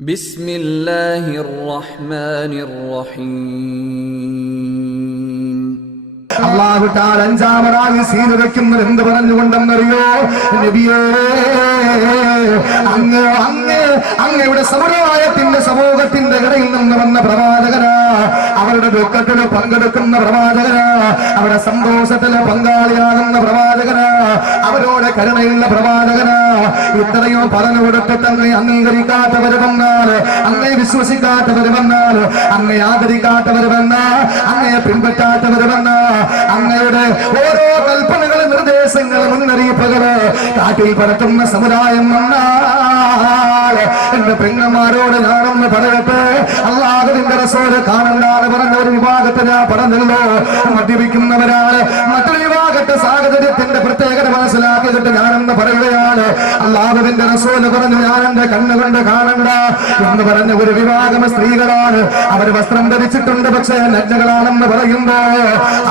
ബിസ്മില്ലാഹിർ റഹ്മാനിർ റഹീം. അല്ലാഹു തആല അഞ്ചാമതായി സീൻ വെക്കുന്നത് എന്ത് പറഞ്ഞുകൊണ്ടെന്നറിയോ? നബിയേ, അങ്ങയുടെ സമുദായത്തിന്റെ സമൂഹത്തിന്റെ ഇടയിൽ നിന്ന് വന്ന പ്രവാചകനാ, അവരുടെ ദുഃഖത്തിൽ പങ്കെടുക്കുന്ന പ്രവാചകനാ, അവരുടെ സന്തോഷത്തില് പങ്കാളിയാകുന്ന പ്രവാചകനാ, അവരോട് കരുണയുള്ള പ്രവാചകനാ. ഇത്രയോ പറഞ്ഞു കൊടുത്തിട്ട് അങ്ങ് അംഗീകരിക്കാത്തവർ വന്നാൽ, അങ്ങയെ വിശ്വസിക്കാത്തവർ വന്നാൽ, അങ്ങയെ ആദരിക്കാത്തവർ വന്നാൽ, അങ്ങയെ പിൻപറ്റാത്തവർ വന്നാൽ, അങ്ങയുടെ ഓരോ കൽപ്പനകളും നിർദ്ദേശങ്ങളും മുന്നറിയിപ്പുകള് കാട്ടിൽ പരത്തുന്ന സമുദായം വന്നാൽ, എന്റെ പെങ്ങന്മാരോട് ഞാനൊന്ന് പറയട്ടെ, അല്ലാഹുവിന്റെ റസൂല് കാണണ്ടാന്ന് പറഞ്ഞ ഒരു വിഭാഗത്തെ ഞാൻ പറഞ്ഞല്ലോ, മദ്യപിക്കുന്നവരാണ്. മറ്റൊരു വിഭാഗത്തെ സാഹചര്യത്തിന്റെ പ്രത്യേകത മനസ്സിലാക്കിയിട്ട് ഞാനെന്ന് പറയുകയാണ്. അല്ലാഹുവിന്റെ റസൂല് പറഞ്ഞു, ഞാൻ എന്റെ കണ്ണുകൊണ്ട് കാണണ്ട എന്ന് പറഞ്ഞ ഒരു വിഭാഗം സ്ത്രീകളാണ്. അവർ വസ്ത്രം ധരിച്ചിട്ടുണ്ട്, പക്ഷേ നഗ്നകളാണെന്ന് പറയുമ്പോ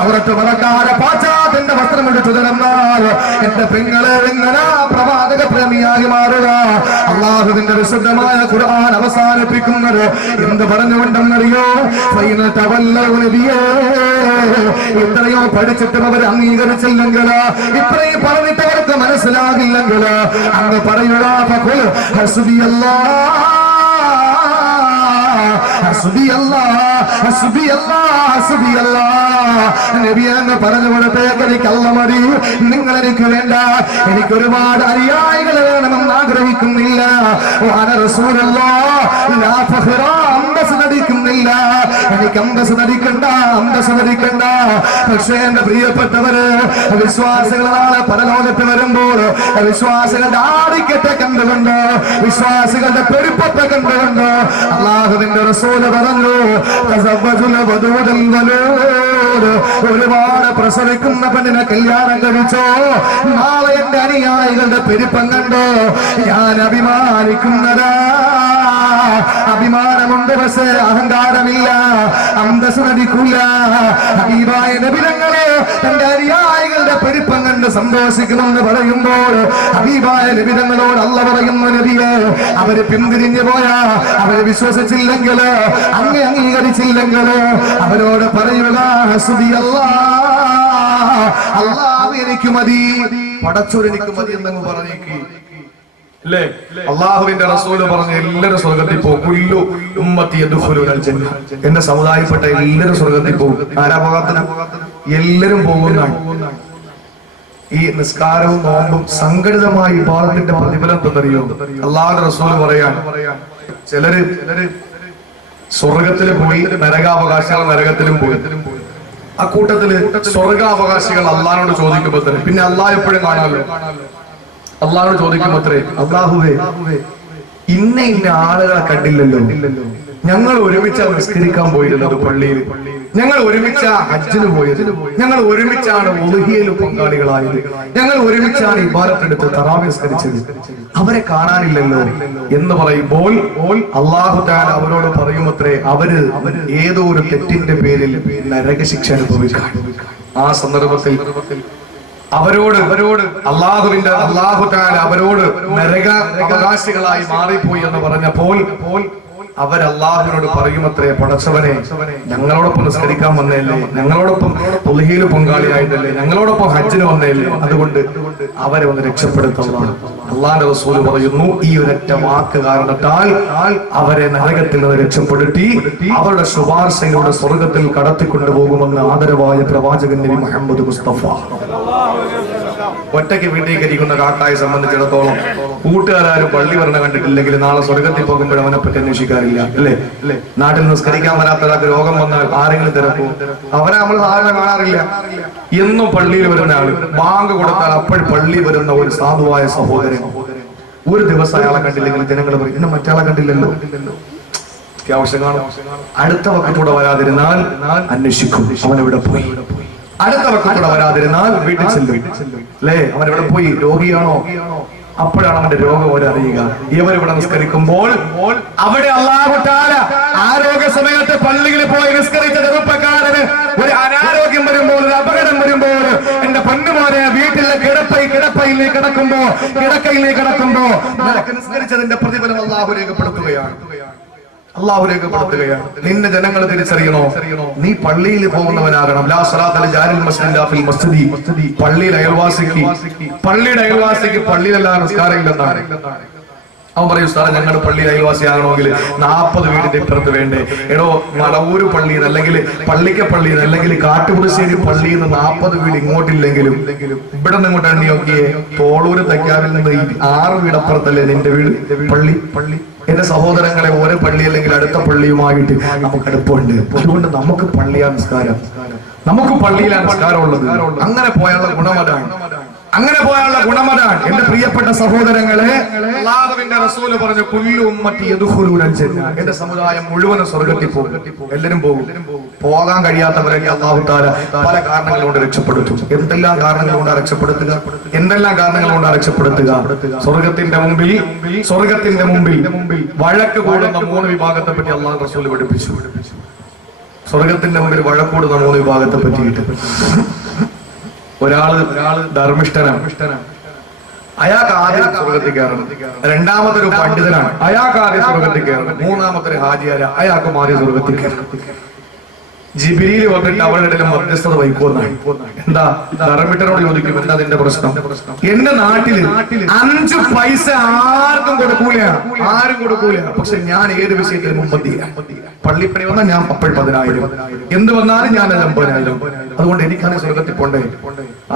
അവർക്ക് മറക്കാതെ പാശ്ചാത്യന്റെ വസ്ത്രം എടുത്തു തന്നാൽ എന്റെ പെങ്ങളെ എങ്ങനെ പ്രവാചക പ്രേമിയായി മാറുക? അല്ലാഹുവിന്റെ വിശുദ്ധമായ ഖുർആൻ അവസാനിപ്പിക്കുന്നത് എന്ത് പറഞ്ഞുകൊണ്ടെന്നറിയോ? ഇത്രയോ പഠിച്ചിട്ടും അവർ അംഗീകരിച്ചില്ലെങ്കിൽ, ഇത്രയും പറഞ്ഞിട്ട് അവർക്ക് മനസ്സിലാകില്ലെങ്കിൽ അങ്ങ് പറയുക, പറഞ്ഞു കൊടുത്തേക്ക് എനിക്ക് അല്ല മതി, നിങ്ങൾ എനിക്ക് വേണ്ട, എനിക്ക് ഒരുപാട് അനുയായികൾ വേണമെന്ന് ആഗ്രഹിക്കുന്നില്ല, അന്തസ് നടിക്കുന്നില്ല, എനിക്ക് അന്തസ് നടിക്കണ്ട. പക്ഷേ എന്റെ പ്രിയപ്പെട്ടവര്, വിശ്വാസികളാണ് പരലോകത്ത് വരുമ്പോൾ വിശ്വാസികളുടെ ആധിക്യത്തെ കണ്ടുകൊണ്ട്, വിശ്വാസികളുടെ പെരുപ്പത്തെ കണ്ടുകൊണ്ട് അല്ലാഹുവിന്റെ റസൂല് പറഞ്ഞു, ഒരുപാട് പ്രസവിക്കുന്ന പെണ്ണിനെ കല്യാണം കഴിച്ചോ, നാളെ എന്റെ അനുയായികളുടെ പെരുപ്പം കണ്ടോ ഞാൻ അഭിമാനിക്കുന്നതാ. അഭിമാനമുണ്ട്, പക്ഷേ അഹങ്കാരമില്ല, അന്തസ് നടിക്കൂല. ഹബീബായ നബി തങ്ങളെ തന്റെ അനുയായികളുടെ പെരുപ്പം കണ്ട് സന്തോഷിക്കുമെന്ന് പറയുമ്പോൾ ഹബീബായ നബി തങ്ങളോട് അല്ല പറയുന്ന, നബിയെ, അവര് പിന്തിരിഞ്ഞു പോയാ, അവര് വിശ്വസിച്ചില്ലെങ്കിൽ, അങ്ങ് അംഗീകരിച്ചില്ലെങ്കിൽ അവരോട് പറയുക, അല്ലാഹു എനിക്ക് മതി, പടച്ചോരെനിക്ക് മതി എന്നങ്ങ് പറഞ്ഞേക്ക്. അല്ലേ? അള്ളാഹുവിന്റെ റസൂല് പറഞ്ഞ എല്ലാവരും സ്വർഗത്തിൽ പോകും. കുല്ലു ഉമ്മത്തി യദ്ഖുലൂനൽ ജന്ന, എന്റെ സമുദായപ്പെട്ട എല്ലാവരും സ്വർഗത്തിൽ പോകും. ആരാ പോകാത്തത്? എല്ലാവരും പോകുന്നതാണ്. ഈ നിസ്കാരവും നോമ്പും സംഘടിതമായ ഇബാദത്തിന്റെ പ്രതിഫലം തന്നറിയോ? അള്ളാഹുവിന്റെ റസൂല് പറയാൻ, ചിലര് സ്വർഗത്തിൽ പോയി, നരകാവകാശികൾ നരകത്തിലും പോയി. അക്കൂട്ടത്തില് സ്വർഗാവകാശികൾ അള്ളാഹിനോട് ചോദിക്കുമ്പോ തന്നെ, പിന്നെ അള്ളാഹ് എപ്പോഴും കാണാമല്ലോ, അള്ളാഹിനോട് ചോദിക്കുമ്പോ അത്രേ, അള്ളാഹുവേ, ഇന്ന ആളുകളെ കണ്ടില്ലല്ലോ, ഞങ്ങൾ ഒരുമിച്ചാണ് നിസ്കരിക്കാൻ പോയിരുന്നത് പള്ളിയിൽ, ഞങ്ങൾ ഒരുമിച്ചാ ഹജ്ജിന് പോയത്, ഞങ്ങൾ ഒരുമിച്ചാണ് ഉളുഹിയയിൽ പങ്കാളികളായത്, ഞങ്ങൾ ഒരുമിച്ചാണ് ഇബാദത്തെടുത്ത് തറാവീഹ് നിസ്കരിച്ചത്, അവരെ കാണാനില്ലല്ലോ എന്ന് പറയുമ്പോൾ അല്ലാഹു തആല അവരോട് പറയുമത്രേ, അവര് ഏതോ ഒരു തെറ്റിന്റെ പേരിൽ നരകശിക്ഷ അനുഭവിക്കാൻ. ആ സന്ദർഭത്തിൽ അവരോട് അല്ലാഹു തആല അവരോട് നരക അവകാശികളായി മാറിപ്പോയി എന്ന് പറഞ്ഞപ്പോൾ അവർ അല്ലാഹുവിനോട് പറയുമത്രേ, പടച്ചവനെ, ഞങ്ങളോടൊപ്പം നിസ്കരിക്കാൻ വന്നേല്ലേ, ഞങ്ങളോടൊപ്പം ഉളുഹിയയിൽ പങ്കാളിയായിട്ടല്ലേ, ഞങ്ങളോടൊപ്പം ഹജ്ജിന് വന്നേല്ലേ, അതുകൊണ്ട് അവരെ ഒന്ന് രക്ഷപ്പെടുത്തുന്നതാണ്. അല്ലാഹുവിന്റെ റസൂല് പറയുന്നു, ഈ ഒരൊറ്റ വാക്ക് കാരണത്താൽ അവരെ നരകത്തിൽ നിന്ന് രക്ഷപ്പെടുത്തി അവരുടെ ശുപാർശയിലൂടെ സ്വർഗത്തിൽ കടത്തിക്കൊണ്ടുപോകുമെന്ന് ആദരവായ പ്രവാചകൻ നബി മുഹമ്മദ് മുസ്തഫ. ഒറ്റയ്ക്ക് വീട്ടീകരിക്കുന്ന കാക്കായെ സംബന്ധിച്ചിടത്തോളം കൂട്ടുകാരും പള്ളി വരണം കണ്ടിട്ടില്ലെങ്കിൽ നാളെ സ്വർഗത്തിൽ പോകുമ്പോൾ അവനെ പറ്റി അന്വേഷിക്കാറില്ല. അല്ലേ? നാട്ടിൽ നിസ്കരിക്കാൻ വരാത്ത ഒരാൾക്ക് രോഗം വന്നാൽ ആരെങ്കിലും തിരക്കും? അവരെ നമ്മൾ സാധാരണ കാണാറില്ല. എന്നും പള്ളിയിൽ വരുന്ന ആള് ബാങ്ക് കൊടുത്താൽ അപ്പോൾ പള്ളി വരുന്ന ഒരു സാധുവായ സഹോദരൻ, ഒരു ദിവസം അയാളെ കണ്ടില്ലെങ്കിൽ ജനങ്ങൾ പറയും, ഇന്ന് മറ്റാളെ കണ്ടില്ലല്ലോ, അത്യാവശ്യം കാണും. അടുത്ത വക്കത്തൂടെ വരാതിരുന്നാൽ അന്വേഷിക്കും, അവനെവിടെ പോയി. അടുത്ത വക്കത്തൂടെ വരാതിരുന്നാൽ വീട്ടിൽ ചെല്ലും. അല്ലേ? അവനെവിടെ പോയി, രോഗിയാണോ? അപ്പോഴാണ് അവന്റെ രോഗം അറിയുക. ഇവരിവിടെ നിസ്കരിക്കുമ്പോൾ അവിടെ അല്ലാഹു തആല ആരോഗ്യ സമയത്ത് പള്ളിയിൽ പോയി നിസ്കരിച്ച ചെറുപ്പക്കാരന് ഒരു അനാരോഗ്യം വരുമ്പോൾ, ഒരു അപകടം വരുമ്പോൾ, എന്റെ പൊന്നുമോനെ വീട്ടിലെ കിടക്കയിലേക്ക് കിടക്കുമ്പോ നിസ്കരിച്ചതിന്റെ പ്രതിഫലം അല്ലാഹു രേഖപ്പെടുത്തുകയാണ്. അള്ളാഹു രേഖപ്പെടുത്തുകയാണ്. നിന്നെ ജനങ്ങൾ തിരിച്ചറിയണോ, നീ പള്ളിയിൽ പോകുന്നവനാകണം. ലാ സ്വലാത്ത ലിജാരിൽ മസ്ജിദി ഇല്ലാ ഫിൽ മസ്ജിദി. പള്ളിയുടെ അയൽവാസിക്ക് പള്ളിയിലല്ലാതെ നിസ്കാരം ഇല്ലെന്നാണ്. അവൻ പറയും, സാറേ ഞങ്ങളുടെ പള്ളിയിൽ അയൽവാസിയാകണമെങ്കിൽ 40 വീടിന്റെ ഇപ്പുറത്ത് വേണ്ടേ? എടോ, മടവൂര് പള്ളിയിൽ നിന്ന് അല്ലെങ്കിൽ പള്ളിക്ക പള്ളിയിൽ നിന്ന് അല്ലെങ്കിൽ കാട്ടുപുറശ്ശേരി പള്ളിയിൽ നിന്ന് 40 വീട് ഇങ്ങോട്ടില്ലെങ്കിലും ഇവിടെ നിന്ന് ഇങ്ങോട്ട് എണ്ണി നോക്കിയേ, തോളൂര് തയ്ക്കാവിൽ നിന്ന് 6 വീടപ്പുറത്തല്ലേ നിന്റെ വീട് പള്ളി. എന്റെ സഹോദരങ്ങളെ, ഓരോ പള്ളി അല്ലെങ്കിൽ അടുത്ത പള്ളിയുമായിട്ട് നമുക്ക് അടുപ്പമുണ്ട്. അതുകൊണ്ട് നമുക്ക് പള്ളിയാണ് നിസ്കാരം, നമുക്ക് പള്ളിയിലാണ് നിസ്കാരം ഉള്ളത്. അങ്ങനെ പോയാലുള്ള ഗുണമതാണ്. എന്റെ പ്രിയപ്പെട്ട സഹോദരങ്ങളെ, അല്ലാഹുവിന്റെ റസൂൽ പറഞ്ഞു, കുല്ലു ഉമ്മത്തി യദ്ഖുലൂനൽ ജന്ന. എന്റെ സമുദായം മുഴുവനും സ്വർഗ്ഗത്തിൽ പോകും. എല്ലാവരും പോകും. പോകാൻ കഴിയാത്തവരൊക്കെ അല്ലാഹു തആല പല കാരണങ്ങൾ കൊണ്ട് രക്ഷപ്പെടുത്തും. എന്തെല്ലാം കാരണങ്ങൾ കൊണ്ടാണ് രക്ഷപ്പെടുത്തുക? സ്വർഗ്ഗത്തിന്റെ മുമ്പിൽ വഴക്ക് കൂടുന്ന 3 വിഭാഗത്തെ പറ്റി അല്ലാഹു റസൂൽ പഠിപ്പിച്ചു. സ്വർഗ്ഗത്തിന്റെ മുമ്പിൽ വഴക്കൂടുന്ന 3 വിഭാഗത്തെ പറ്റിയിട്ട്. ഒരാള് ധർമ്മിഷ്ഠനാണ്, അയാൾക്ക് ആദ്യം സ്വർഗത്തിൽ കയറണം. രണ്ടാമതൊരു പണ്ഡിതനാണ്, അയാൾക്ക് ആദ്യം സ്വർഗത്തിൽ കയറണം. മൂന്നാമത്തൊരു ഹാജിയാര, അയാൾക്ക് ആദ്യം സ്വർഗത്തിൽ കയറണം. ജിബ്രീൽ വന്നിട്ട് അവരുടെ ഇടയിൽ മധ്യസ്ഥത വഹിക്കുമെന്നാണ്. എന്താ? ധർമ്മിഷ്ഠനോട് ചോദിക്കും, എന്താ നിന്റെ പ്രശ്നം? എന്റെ നാട്ടില് 5 പൈസ ആരും കൊടുക്കൂല. പക്ഷെ ഞാൻ ഏത് വിഷയത്തിന് മുമ്പന്തിയില്ല. പള്ളിപ്പണി വന്നാൽ ഞാൻ അപ്പോൾ 10,000, എന്ത് വന്നാലും ഞാൻ 50,000. അതുകൊണ്ട് എനിക്കാണ് സ്വർഗത്തിൽ പോണ്ടേ.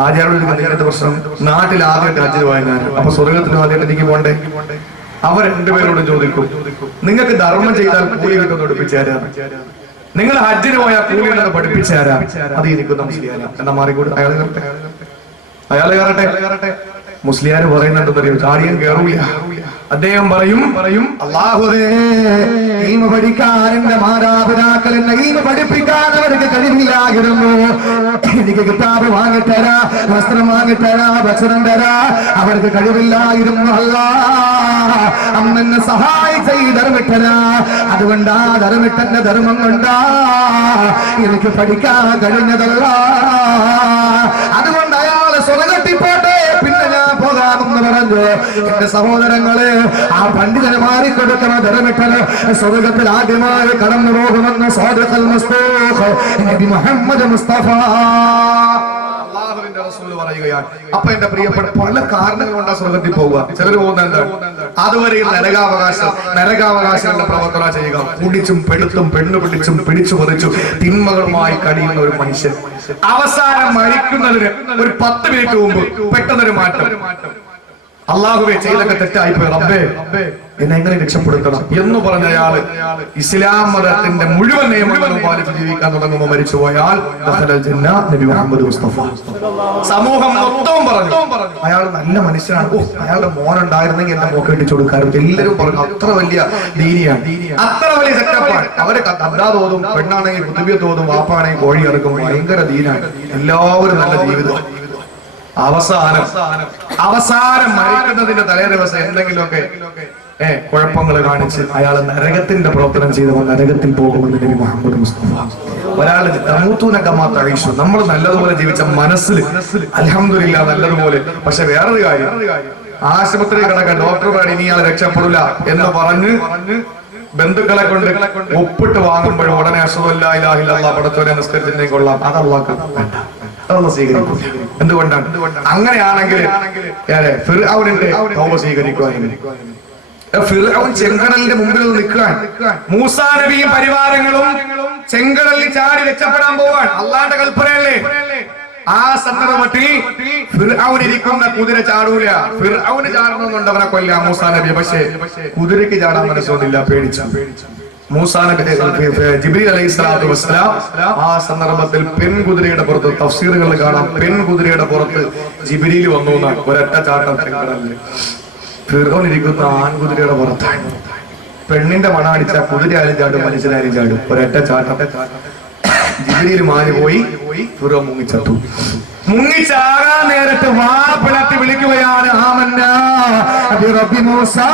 ആചാരോട് നിങ്ങളുടെ പ്രശ്നം, നാട്ടിൽ ആദ്യമായിട്ട് ഹജ്ജിന് പോയാൽ ഞാൻ, അപ്പൊ സ്വർഗത്തിന് ആദ്യമായിട്ട് എനിക്ക് പോണ്ടേ? അവർ 2 പേരോട് ചോദിക്കും, നിങ്ങൾക്ക് ധർമ്മം ചെയ്താൽ കൂലി കിട്ടുന്ന പഠിപ്പിച്ചാരാണ്? നിങ്ങൾ ഹജ്ജിന് പോയാൽ കൂലി ഉണ്ടെന്ന് പഠിപ്പിച്ചാരാ? അത് എനിക്കൊന്നും മുസ്ലിയാരാ എന്നാ മാറിക്കൂട്. അയാള് കയറട്ടെ. മുസ്ലിയാര് പറയുന്നുണ്ടെന്നറിയോ? ചാടിയൻ കയറൂല. അദ്ദേഹം പറയും, അല്ലാഹുവേ, ഈമ പഠിക്കാൻ എന്റെ മാതാപിതാക്കൾ എന്നെ ഈമ പഠിപ്പിക്കാൻ അവർക്ക് കഴിവില്ലായിരുന്നു. എനിക്ക് കിതാബ് വാങ്ങിത്തരാ, വസ്ത്രം വാങ്ങിത്തരാ, ഭക്ഷണം തരാ അവർക്ക് കഴിവില്ലായിരുന്നു. അല്ലാ, അന്നെന്നെ സഹായിച്ച ഈ ധർമ്മിട്ടനാ. അതുകൊണ്ട് ആ ധർമ്മിട്ടന്റെ ധർമ്മം കൊണ്ടാ എനിക്ക് പഠിക്കാൻ കഴിഞ്ഞതല്ല. അതുകൊണ്ട് അയാള് സ്വർഗ്ഗത്തിൽ പോട്ടെ, പിന്നെ ഞാൻ പോകാമെന്ന് പറഞ്ഞു. എന്റെ സഹോദരങ്ങളെ, ആ പണ്ഡിതന് മാറിക്കൊടുക്കുന്ന ധർമ്മിട്ടന് സ്വർഗ്ഗത്തിൽ ആദ്യമായി കടന്നു പോകുമെന്ന് സ്വാദിഖുൽ മസ്തൂഖ് നബി മുഹമ്മദ് മുസ്തഫ അല്ലാഹുവിന്റെ റസൂൽ പറയുകയാണ്. അപ്പൊ എന്റെ പ്രിയപ്പെട്ട, പല കാരണങ്ങൾ കൊണ്ടാ സ്വർഗ്ഗത്തിൽ പോവുക. ചിലർ പോകുന്നുണ്ട് അതുവരെ നരകാവകാശങ്ങളുടെ പ്രവർത്തന ചെയ്യുക. കുടിച്ചും പെടുത്തും പെണ്ണു പിടിച്ചും പിടിച്ചു പറിച്ചു തിന്മകളുമായി കഴിയുന്ന ഒരു മനുഷ്യൻ അവസാനം മരിക്കുന്നതിന് ഒരു 10 മിനിറ്റ് മുമ്പ് പെട്ടെന്നൊരു മാറ്റം. അള്ളാഹുവേ, ചെയ്തൊക്കെ തെറ്റായിപ്പോയി, റബ്ബേ എന്നെ എങ്ങനെ രക്ഷപ്പെടുത്തണം എന്ന് പറഞ്ഞ അയാള് ഇസ്ലാം മതത്തിന്റെ മുഴുവൻ നിയമങ്ങളും പാലിച്ച് ജീവിക്കാൻ തുടങ്ങുമ്പോൾ മരിച്ചു പോയാൽ നബി മുഹമ്മദ് മുസ്തഫ സമൂഹം മൊത്തവും പറഞ്ഞു, അയാൾ നല്ല മനുഷ്യനാണ്. അയാളുടെ മോനുണ്ടായിരുന്നെങ്കിൽ എന്റെ മോക്ക് കെട്ടിച്ചു കൊടുക്കാറുണ്ട്. എല്ലാവരും പറഞ്ഞു അത്ര വലിയ ദീനിയാണ്, അത്ര വലിയ സെറ്റപ്പാണ്. അവര് കദ്ദാ തോതും, പെണ്ണാണെങ്കിൽ കുത്തുബിയ തോതും, വാപ്പാണെങ്കിൽ കോഴി ഇറക്കും, ഭയങ്കര ദീനാണ്. എല്ലാവരും നല്ല ജീവിതം. അവസാനം മരിക്കുന്നതിന്റെ തലേ ദിവസം എന്തെങ്കിലുമൊക്കെ കുഴപ്പങ്ങൾ കാണിച്ച് അയാൾ നരകത്തിന്റെ പ്രവർത്തനം ചെയ്തപ്പോൾ നരകത്തിൽ പോകുമെന്ന് നബി മുഹമ്മദ് മുസ്തഫ. ഒരാൾ നമ്മൾ നല്ലതുപോലെ ജീവിച്ച മനസ്സിൽ അൽഹംദുലില്ലാ നല്ലതുപോലെ. പക്ഷെ വേറൊരു കാര്യം, ആശുപത്രി കിടക്കാൻ ഡോക്ടർ പറഞ്ഞു ഇനി ഇയാൾ രക്ഷപ്പെടില്ല എന്ന് പറഞ്ഞ് ബന്ധുക്കളെ കൊണ്ട് ഒപ്പിട്ട് വാങ്ങുമ്പോഴും ഉടനെ അശ്ഹദു അല്ലാ ഇലാഹ ഇല്ലല്ലാഹ് പടച്ചോനെ നിസ്കരിച്ചിട്ടേ കൊള്ളാം, അതല്ലാഹ് വേണ്ട, അതൊന്നും സ്വീകരിക്കും. എന്തുകൊണ്ടാണ്? അങ്ങനെയാണെങ്കിൽ ഫിർഔനിന്റെ തൗബ സ്വീകരിക്കുവാൻ, ഫിർഔൻ ചെങ്കടലിന്റെ മുമ്പിൽ നിൽക്കാൻ, മൂസാ നബിയും പരിവാരങ്ങളും ചെങ്കടലിൽ ചാടി രക്ഷപ്പെടാൻ പോവാൻ, അള്ളാന്റെ കൽപ്പനയല്ലേ. ആ സന്ദർഭത്തിൽ ഫിർഔൻ ഇരിക്കുന്ന കുതിര ചാടൂല. ഫിർഔന് ചാടണമെന്നുണ്ട് അവനെ കൊല്ലാൻ മൂസാ നബി. പക്ഷേ കുതിരയ്ക്ക് ചാടാൻ മനസ്സൊന്നുമില്ല, പേടിച്ചു. മൂസാ നബി ജിബ്രീൽ അലൈഹിസ്സലാത്തു വസ്സലാം ആ സന്ദർഭത്തിൽ പെൺകുതിരയുടെ പുറത്ത്, തഫ്സീറുകളിൽ കാണാം, പെൺകുതിരയുടെ പുറത്ത് ജിബ്രീൽ വന്നു എന്നാണ്. ഒരൊറ്റ ചാട്ടം ചെങ്കടലിൽ. ഫിർഔൻ ഇരിക്കുന്ന ആൺകുതിരയുടെ പുറത്താണ്. പെണ്ണിന്റെ മണ അടിച്ച കുതിരയാലും ചാടും, മനുഷ്യനായാലും ചാടും. ഒരൊറ്റ ചാട്ടം ജിബ്രീൽ മാറി പോയി. ഫിർഔൻ മുങ്ങിച്ചത്തു. മുങ്ങിച്ചാകാൻ നേരത്ത് വാ പിളർത്തി വിളിക്കുകയാണ്, ആമന്നാ ബിറബ്ബി മൂസാ,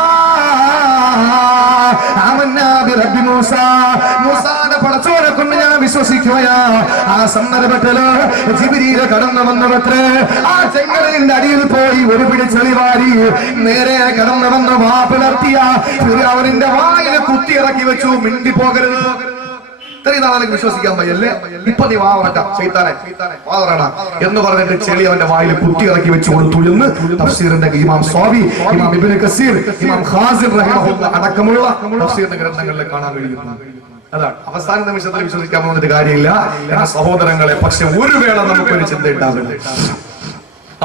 ആമന്നാ റബ്ബി മൂസ, മൂസാന്റെ പടച്ചോനെ കൊണ്ട് ഞാൻ വിശ്വസിക്കുകയാ. ആ സന്ദർഭത്തില് ജിബ്രീൽ കടന്നു വന്നവത്രേ. ആ ചെങ്കടലിന്റെ അടിയിൽ പോയി ഒരു പിടി ചെളിവാരി നേരെ കടന്നു വന്ന് വാ പിളർത്തിയ ഫിർഔനിന്റെ വായിൽ കുത്തിയിറക്കി വെച്ചു. മിണ്ടി പോകരുത്, ഇത്രയും നാളേക്ക് വിശ്വസിക്കാൻ വയ്യല്ലേ, ഇപ്പൊ നീ വാ വരണ്ട ശൈത്താനെ വാതറണ എന്ന് പറഞ്ഞിട്ട് ചെളി അവന്റെ വായിൽ കുത്തിയിറക്കി വെച്ചു കൊടുത്തു എന്ന് തഫ്സീറിന്റെ ഇമാം സ്വാബി, ഇമാം ഇബ്നു കസീർ, ഇമാം ഖാസിർ റഹിമഹുല്ലാഹ് അടക്കമുള്ള തഫ്സീറിന്റെ ഗ്രന്ഥങ്ങളിൽ കാണാൻ കഴിയുന്നു. അതാണ് അവസാന നിമിഷത്തിൽ വിശ്വസിക്കാൻ പോകുന്നൊരു കാര്യമില്ല എന്ന സഹോദരങ്ങളെ. പക്ഷെ ഒരു വേള നമുക്കൊരു ചിന്ത ഉണ്ടാകുന്നത്,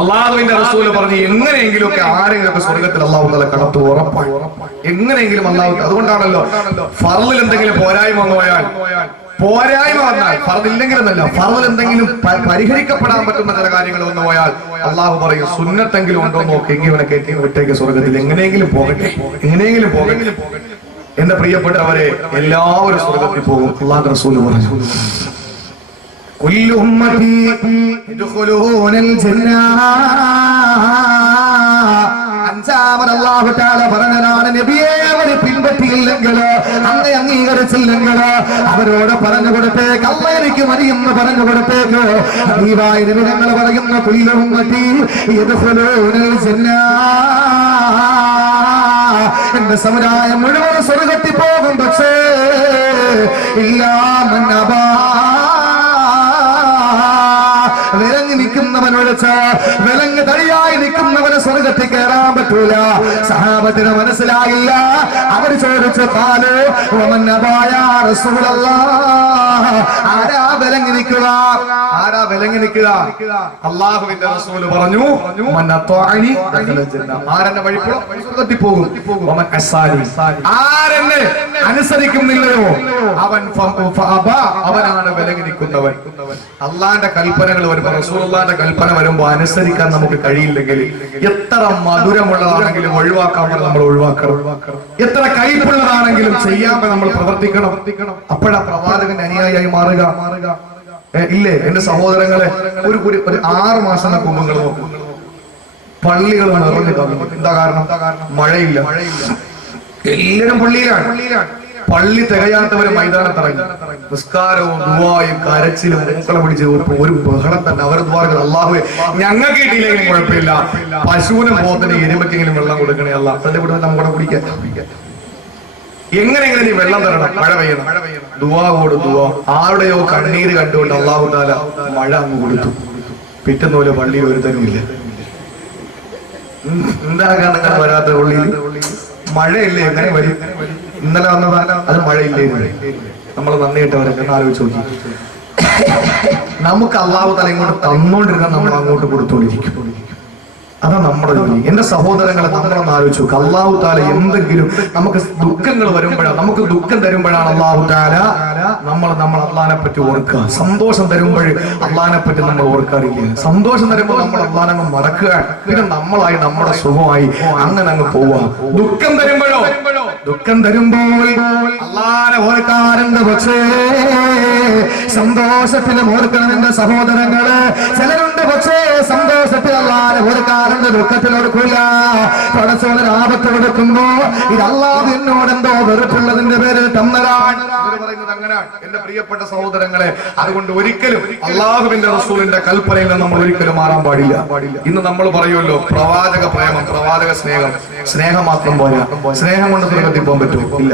അള്ളാഹുവിന്റെ റസൂല് പറഞ്ഞു എങ്ങനെയെങ്കിലും ഒക്കെ ആരെങ്കിലും സ്വർഗത്തിൽ അള്ളാഹു തആല കടത്തു ഉറപ്പായി, എങ്ങനെയെങ്കിലും അള്ളാഹു. അതുകൊണ്ടാണല്ലോ ഫർളിൽ എന്തെങ്കിലും പോരായ്മ വന്നാൽ, ഫർദില്ലെങ്കിലെന്നല്ല, ഫർദിൽ എന്തെങ്കിലും പരിഹരിക്കപ്പെടാൻ പറ്റുന്ന ചില കാര്യങ്ങൾ വന്നു പോയാൽ അള്ളാഹു പറയും സുന്നത്തെങ്കിലും ഉണ്ടോ നോക്കി ഇവനെ കയറ്റി വിട്ടേക്ക് സ്വർഗത്തിൽ, എങ്ങനെയെങ്കിലും പോകട്ടെ, എങ്ങനെയെങ്കിലും പോകട്ടെ. എന്റെ പ്രിയപ്പെട്ടവരെ, എല്ലാവരും സ്വർഗത്തിൽ പോകും. അള്ളാഹു റസൂൽ പറഞ്ഞു കുല്ലു ഉമ്മത്തി യദ്ഖുലൂനൽ ജന്ന. അഞ്ചാമത് അല്ലാഹു തആല പറഞ്ഞതാണ്, നബിയെ അവരെ പിൻപറ്റിയില്ലെങ്കിൽ, അങ്ങ് അംഗീകരിച്ചില്ലെങ്കിൽ അവരോട് പറഞ്ഞു കൊടുത്തേക്ക്, അല്ലാഹ് എനിക്ക് മതിയെന്ന് പറഞ്ഞു കൊടുത്തേക്ക്. ഹബീബായ നബി തങ്ങൾ പറയുന്ന കുല്ലു ഉമ്മത്തി യദ്ഖുലൂനൽ ജന്ന, എന്റെ സമുദായം മുഴുവൻ സ്വർഗ്ഗത്തിൽ പോകും. പക്ഷേ ഇല്ലാ മൻ അബാ, വിലങ്ങി നിൽക്കുന്നവനൊഴിച്ച്, വിലങ്ങ് തടിയായി നിൽക്കുന്നവന് സ്വർഗത്തിൽ കയറാൻ പറ്റൂല. സഹാബത്തിന് മനസ്സിലായില്ല. അവർ ചോദിച്ചു പാല് ആരാ വിലങ്ങി നിൽക്കുക, ആരാ വിലങ്ങി നിൽക്കുക? അള്ളാഹുവിന്റെ റസൂല് പറഞ്ഞു ആരെന്നെ വഴിപ്പോ സ്വർഗത്തിൽ പോകും. ആരെന്നെ അനുസരിക്കുന്നില്ലയോ അവനാണ് വിലങ്ങി നിൽക്കുന്നവൻ. അള്ളാന്റെ കൽപ്പനകൾ വരുമ്പോ, റസൂലുള്ളാഹിന്റെ കൽപ്പന വരുമ്പോ അനുസരിക്കാൻ നമുക്ക് കഴിയില്ലെങ്കിൽ, എത്ര മധുരമുള്ളതാണെങ്കിലും ഒഴിവാക്കാൻ നമ്മൾ ഒഴിവാക്കണം, എത്ര കൈപ്പുള്ളതാണെങ്കിലും ചെയ്യാൻ നമ്മൾ പ്രവർത്തിക്കണം. അപ്പോഴാ പ്രവാചകന്റെ അനുയായിയായി മാറുക. ഇല്ലേ എന്റെ സഹോദരങ്ങളെ, ഒരു 6 മാസങ്ങൾക്ക് മുമ്പ് നിങ്ങൾ നോക്കും, പള്ളികൾ നിറഞ്ഞു തന്നു. എന്താ കാരണം? മഴയില്ല, എല്ലാവരും പള്ളിയിലാണ്. പള്ളി തികയാത്തവര് മൈതാനത്തിറങ്ങി നിസ്കാരവും ദുആയും കരച്ചിലും മൂക്കളെ പിടിച്ച് ഒരു ബഹളം തന്നെ. അവർ ദ്വാരകൾ അല്ലാഹുവേ ഞങ്ങൾക്ക് കിട്ടിയില്ലെങ്കിലും കുഴപ്പമില്ല, പശുവിനും പോത്തിന് എരുമക്കെങ്കിലും വെള്ളം കൊടുക്കണേ അല്ലാ, അതിന്റെ കൂടെ നമ്മുടെ കുടിക്കാൻ എങ്ങനെയെങ്കിലും നീ വെള്ളം തരണം, മഴ പെയ്യണം. ദുആ കൊടു ദുആ. ആരുടെയോ കണ്ണീര് കണ്ടുകൊണ്ട് അല്ലാഹു തആല മഴ അങ്ങ് കൊടുത്തു. പിറ്റേന്ന് പോലെ പള്ളിയിൽ ഒരു തരമില്ല. എന്താ കാരണം വരാത്ത പള്ളിയിൽ? മഴയില്ലേ, എങ്ങനെ വരും? ഇന്നലെ വന്നതാ, അത് മഴയില്ലേ? നമ്മൾ നന്ദിയിട്ടവരൊക്കെ ആലോചിച്ച് നോക്കി. നമുക്ക് അല്ലാഹു തആല ഇങ്ങോട്ട് തന്നോണ്ടിരുന്ന നമ്മൾ അങ്ങോട്ട് കൊടുത്തോണ്ടിരിക്കും. അതാ നമ്മുടെ ജോലി. എന്റെ സഹോദരങ്ങളെ, നമ്മളൊന്ന് ആലോചിച്ച് നോക്കുക. അല്ലാഹു തആല എന്തെങ്കിലും നമുക്ക് ദുഃഖങ്ങൾ വരുമ്പോഴാണ്, നമുക്ക് ദുഃഖം തരുമ്പോഴാണ് അല്ലാഹു തആല നമ്മൾ അള്ളാഹിനെ പറ്റി ഓർക്കുക. സന്തോഷം തരുമ്പോൾ അള്ളാഹിനെ പറ്റി നമ്മൾ ഓർക്കാറില്ല. സന്തോഷം തരുമ്പോൾ നമ്മൾ അള്ളാഹിനെ അങ്ങ് മറക്കുക. പിന്നെ നമ്മളായി നമ്മുടെ സുഖമായി അങ്ങനെ അങ്ങ് പോവുക. ദുഃഖം തരുമ്പോഴോ, ദുഃഖം തരുമ്പോൾ അള്ളാഹിനെ ഓർക്കാറുണ്ട്. പക്ഷേ സന്തോഷത്തിലും ഓർക്കണം എന്റെ സഹോദരങ്ങള്. ചിലരുണ്ട് പക്ഷേ സന്തോഷത്തിൽ അള്ളാഹിനെ ഓർക്കാറുണ്ട്, ദുഃഖത്തിൽ ഓർക്കില്ല. പടച്ചോന് ആപത്ത് കൊടുക്കുമ്പോ ഇത് അള്ളാഹു എന്നോട് എന്തോ വെറുപ്പുള്ളതിന്റെ പേരിൽ തന്നതാണ് പറയുന്നത്. അങ്ങനെയാണ് എന്റെ പ്രിയപ്പെട്ട സഹോദരങ്ങളെ. അതുകൊണ്ട് ഒരിക്കലും അള്ളാഹുവിന്റെ റസൂലിന്റെ കൽപ്പനയിൽ നിന്ന് നമ്മൾ ഒരിക്കലും മാറാൻ പാടില്ല. ഇന്ന് നമ്മൾ പറയുമല്ലോ പ്രവാചക പ്രേമം, പ്രവാചക സ്നേഹം. സ്നേഹം മാത്രം പോരാ. സ്നേഹം കൊണ്ട് സ്വർഗ്ഗത്തിൽ പോകാൻ പറ്റുമോ? ഇല്ല.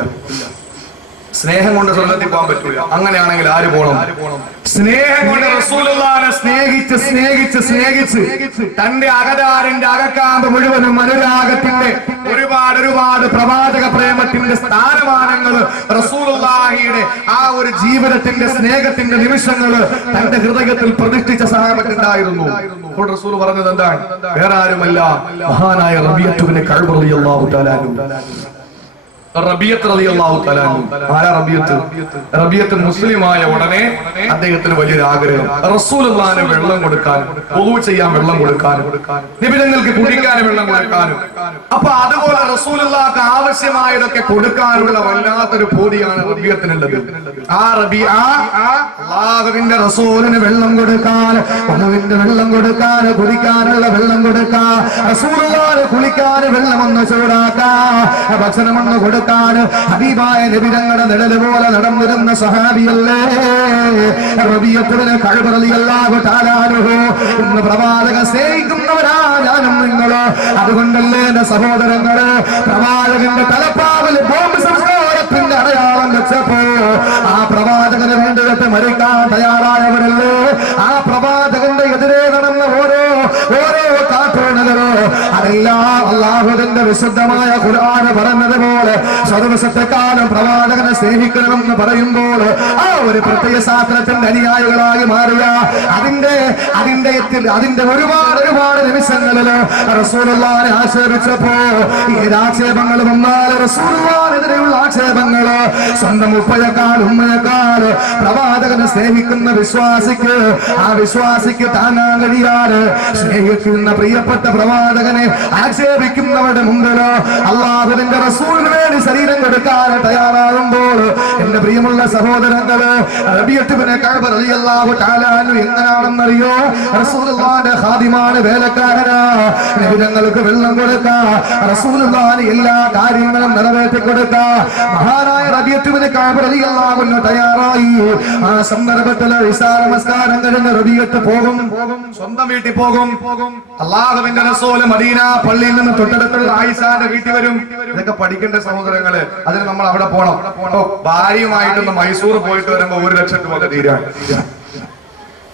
സ്നേഹം കൊണ്ട് സ്വർഗ്ഗത്തിൽ പോകാൻ പറ്റൂല. അങ്ങനെയാണെങ്കിൽ ആര് പോകണം? സ്നേഹം കൊണ്ട് റസൂലുള്ളാഹിനെ സ്നേഹിച്ച് സ്നേഹിച്ച് സ്നേഹിച്ച് തന്റെ അകതാരിന്റെ അകക്കാമ്പ് മുഴുവനും അനുരാഗത്തിന്റെ ഒരുപാട് പ്രവാചക പ്രേമത്തിന്റെ സ്ഥാനമാനങ്ങൾ റസൂലുള്ളാഹിയുടെ ആ ഒരു ജീവിതത്തിന്റെ സ്നേഹത്തിന്റെ നിമിഷങ്ങള് തന്റെ ഹൃദയത്തിൽ പ്രതിഷ്ഠിച്ച സഹാബത്തുണ്ടായിരുന്നു. അപ്പോൾ റസൂൽ പറഞ്ഞത് എന്താണ്? വേറെ ആരുമല്ല, മഹാനായ റബീഅത്ത് ഇബ്നു കഅബ് റളിയല്ലാഹു തആല അൻഹു. റബീഅത്ത് റളിയല്ലാഹു തആല അൻഹു. ആരാ റബീഅത്ത്? റബീഅത്ത് മുസ്ലിമായ ഉടനെ അദ്ദേഹത്തിന് വലിയൊരു ആഗ്രഹം, റസൂലുള്ളാഹിനെ വെള്ളം കൊടുക്കാനും വുളൂ ചെയ്യാൻ വെള്ളം കൊടുക്കാനും നബിതങ്ങൾക്ക് കുടിക്കാൻ വെള്ളം കൊടുക്കാനും. അപ്പൊ അതുപോലെ റസൂലുള്ളാഹിക്ക് ആവശ്യമായതൊക്കെ കൊടുക്കാനുള്ള വല്ലാത്തൊരു പൂതിയാണ് റബീഅത്തിനുള്ളത്. ആ റബീഅ അല്ലാഹുവിന്റെ റസൂലിന് വെള്ളം കൊടുക്കാൻ, ഒന്നുവിന്റെ വെള്ളം കൊടുക്കാൻ, കുടിക്കാനുള്ള വെള്ളം കൊടുക്കാൻ, റസൂലുള്ളാഹിനെ കുളിക്കാൻ വെള്ളം ഒന്ന് ചൂടാക്കാൻ, ഭക്ഷണം ഒന്ന് കൊടുക്കാൻ, കൊടുക്കാൻ ഹബീബായ നബി തങ്ങളുടെ നിഴല് പോലെ നടന്നിരുന്ന സഹാബിയല്ലേ റബീഅത്ത് ഇബ്നു കഅബ് റളിയല്ലാഹു തആല അൻഹു. ഇന്ന് പ്രവാചകൻ സ്നേഹിക്കുന്നവരാ ഞാനും നിങ്ങള്. അതുകൊണ്ടല്ലേ എന്റെ സഹോദരങ്ങള് പ്രവാചകന്റെ തലപ്പാവിൽ ബോംബ് സംസ്കാരത്തിന്റെ അടയാളം വെച്ചപ്പോ ആ പ്രവാചകന് വേണ്ടിയിട്ട് മരിക്കാൻ തയ്യാറായവരല്ലേ. ആ പ്രവാചകന്റെ എതിരെ നടന്ന ഓരോ കാട്ടോണകളോ അതെല്ലാം അല്ലാഹുവിന്റെ വിശുദ്ധമായ ഖുർആൻ പറഞ്ഞതുപോലെ സർവസത്യക്കാലം പ്രവാചകനെ സ്നേഹിക്കണമെന്ന് പറയുമ്പോൾ ആ ഒരു പ്രത്യേക ശാസ്ത്രത്തിന്റെ അനുയായികളായി മാറിയ അതിന്റെ ഒരുപാട് നിമിഷങ്ങളില് റസൂലുള്ളാഹിനെ ആക്ഷേപിച്ചപ്പോ ഈ ആക്ഷേപങ്ങൾ വന്നാൽ റസൂലുള്ളാഹിനെതിരെയുള്ള ആക്ഷേപങ്ങള് സ്വന്തം ഉമ്മയേക്കാൾ പ്രവാചകനെ സ്നേഹിക്കുന്ന വിശ്വാസിക്ക് താങ്ങാൻ കഴിയാതെ സ്നേഹിക്കുന്ന പ്രിയപ്പെട്ട പ്രവാചകനെ ആക്ഷേപിക്കുന്നവരുടെ മുമ്പിൽ അല്ലാഹുവിന്റെ റസൂലിന് വേണ്ടി ശരീരം കൊടുക്കാൻ തയ്യാറാകുമ്പോൾ എന്റെ പ്രിയമുള്ള സഹോദരങ്ങള് റബീഅത്ത് ഇബ്നു കഅബ് റളിയല്ലാഹു തആല അൻഹു എങ്ങനെയാണെന്നറിയോ? റസൂലുള്ളാഹിന്റെ ഖാദിമാണ്, വേലക്കാരനാ. നബി തങ്ങൾക്ക് വെള്ളം കൊടുക്ക, റസൂലുള്ളാഹിന് എല്ലാ കാര്യങ്ങളും നിറവേറ്റി കൊടുക്ക. മഹാനായ റബീഅത്ത് ഇബ്നു കഅബ് റളിയല്ലാഹു അൻഹു തയ്യാറായി. ആ സന്ദർഭത്തിൽ ഇശാ നമസ്കാരം കഴിഞ്ഞ് റബീഅത്ത് പോകും, സ്വന്തം വീട്ടിൽ പോകും. അല്ലാഹുവിന്റെ റസൂൽ മദീന പള്ളിയിൽ നിന്ന് തൊട്ടടുത്തുള്ള ആയിഷാന്റെ വീട്ടിൽ വരും. ഇതൊക്കെ പഠിക്കേണ്ട സഹോദരങ്ങള്. അതിന് നമ്മൾ അവിടെ പോണം. ഭാര്യയുമായിട്ടൊന്ന് മൈസൂർ പോയിട്ട് വരുമ്പോ 1 ലക്ഷം രൂപ തീരാണ്.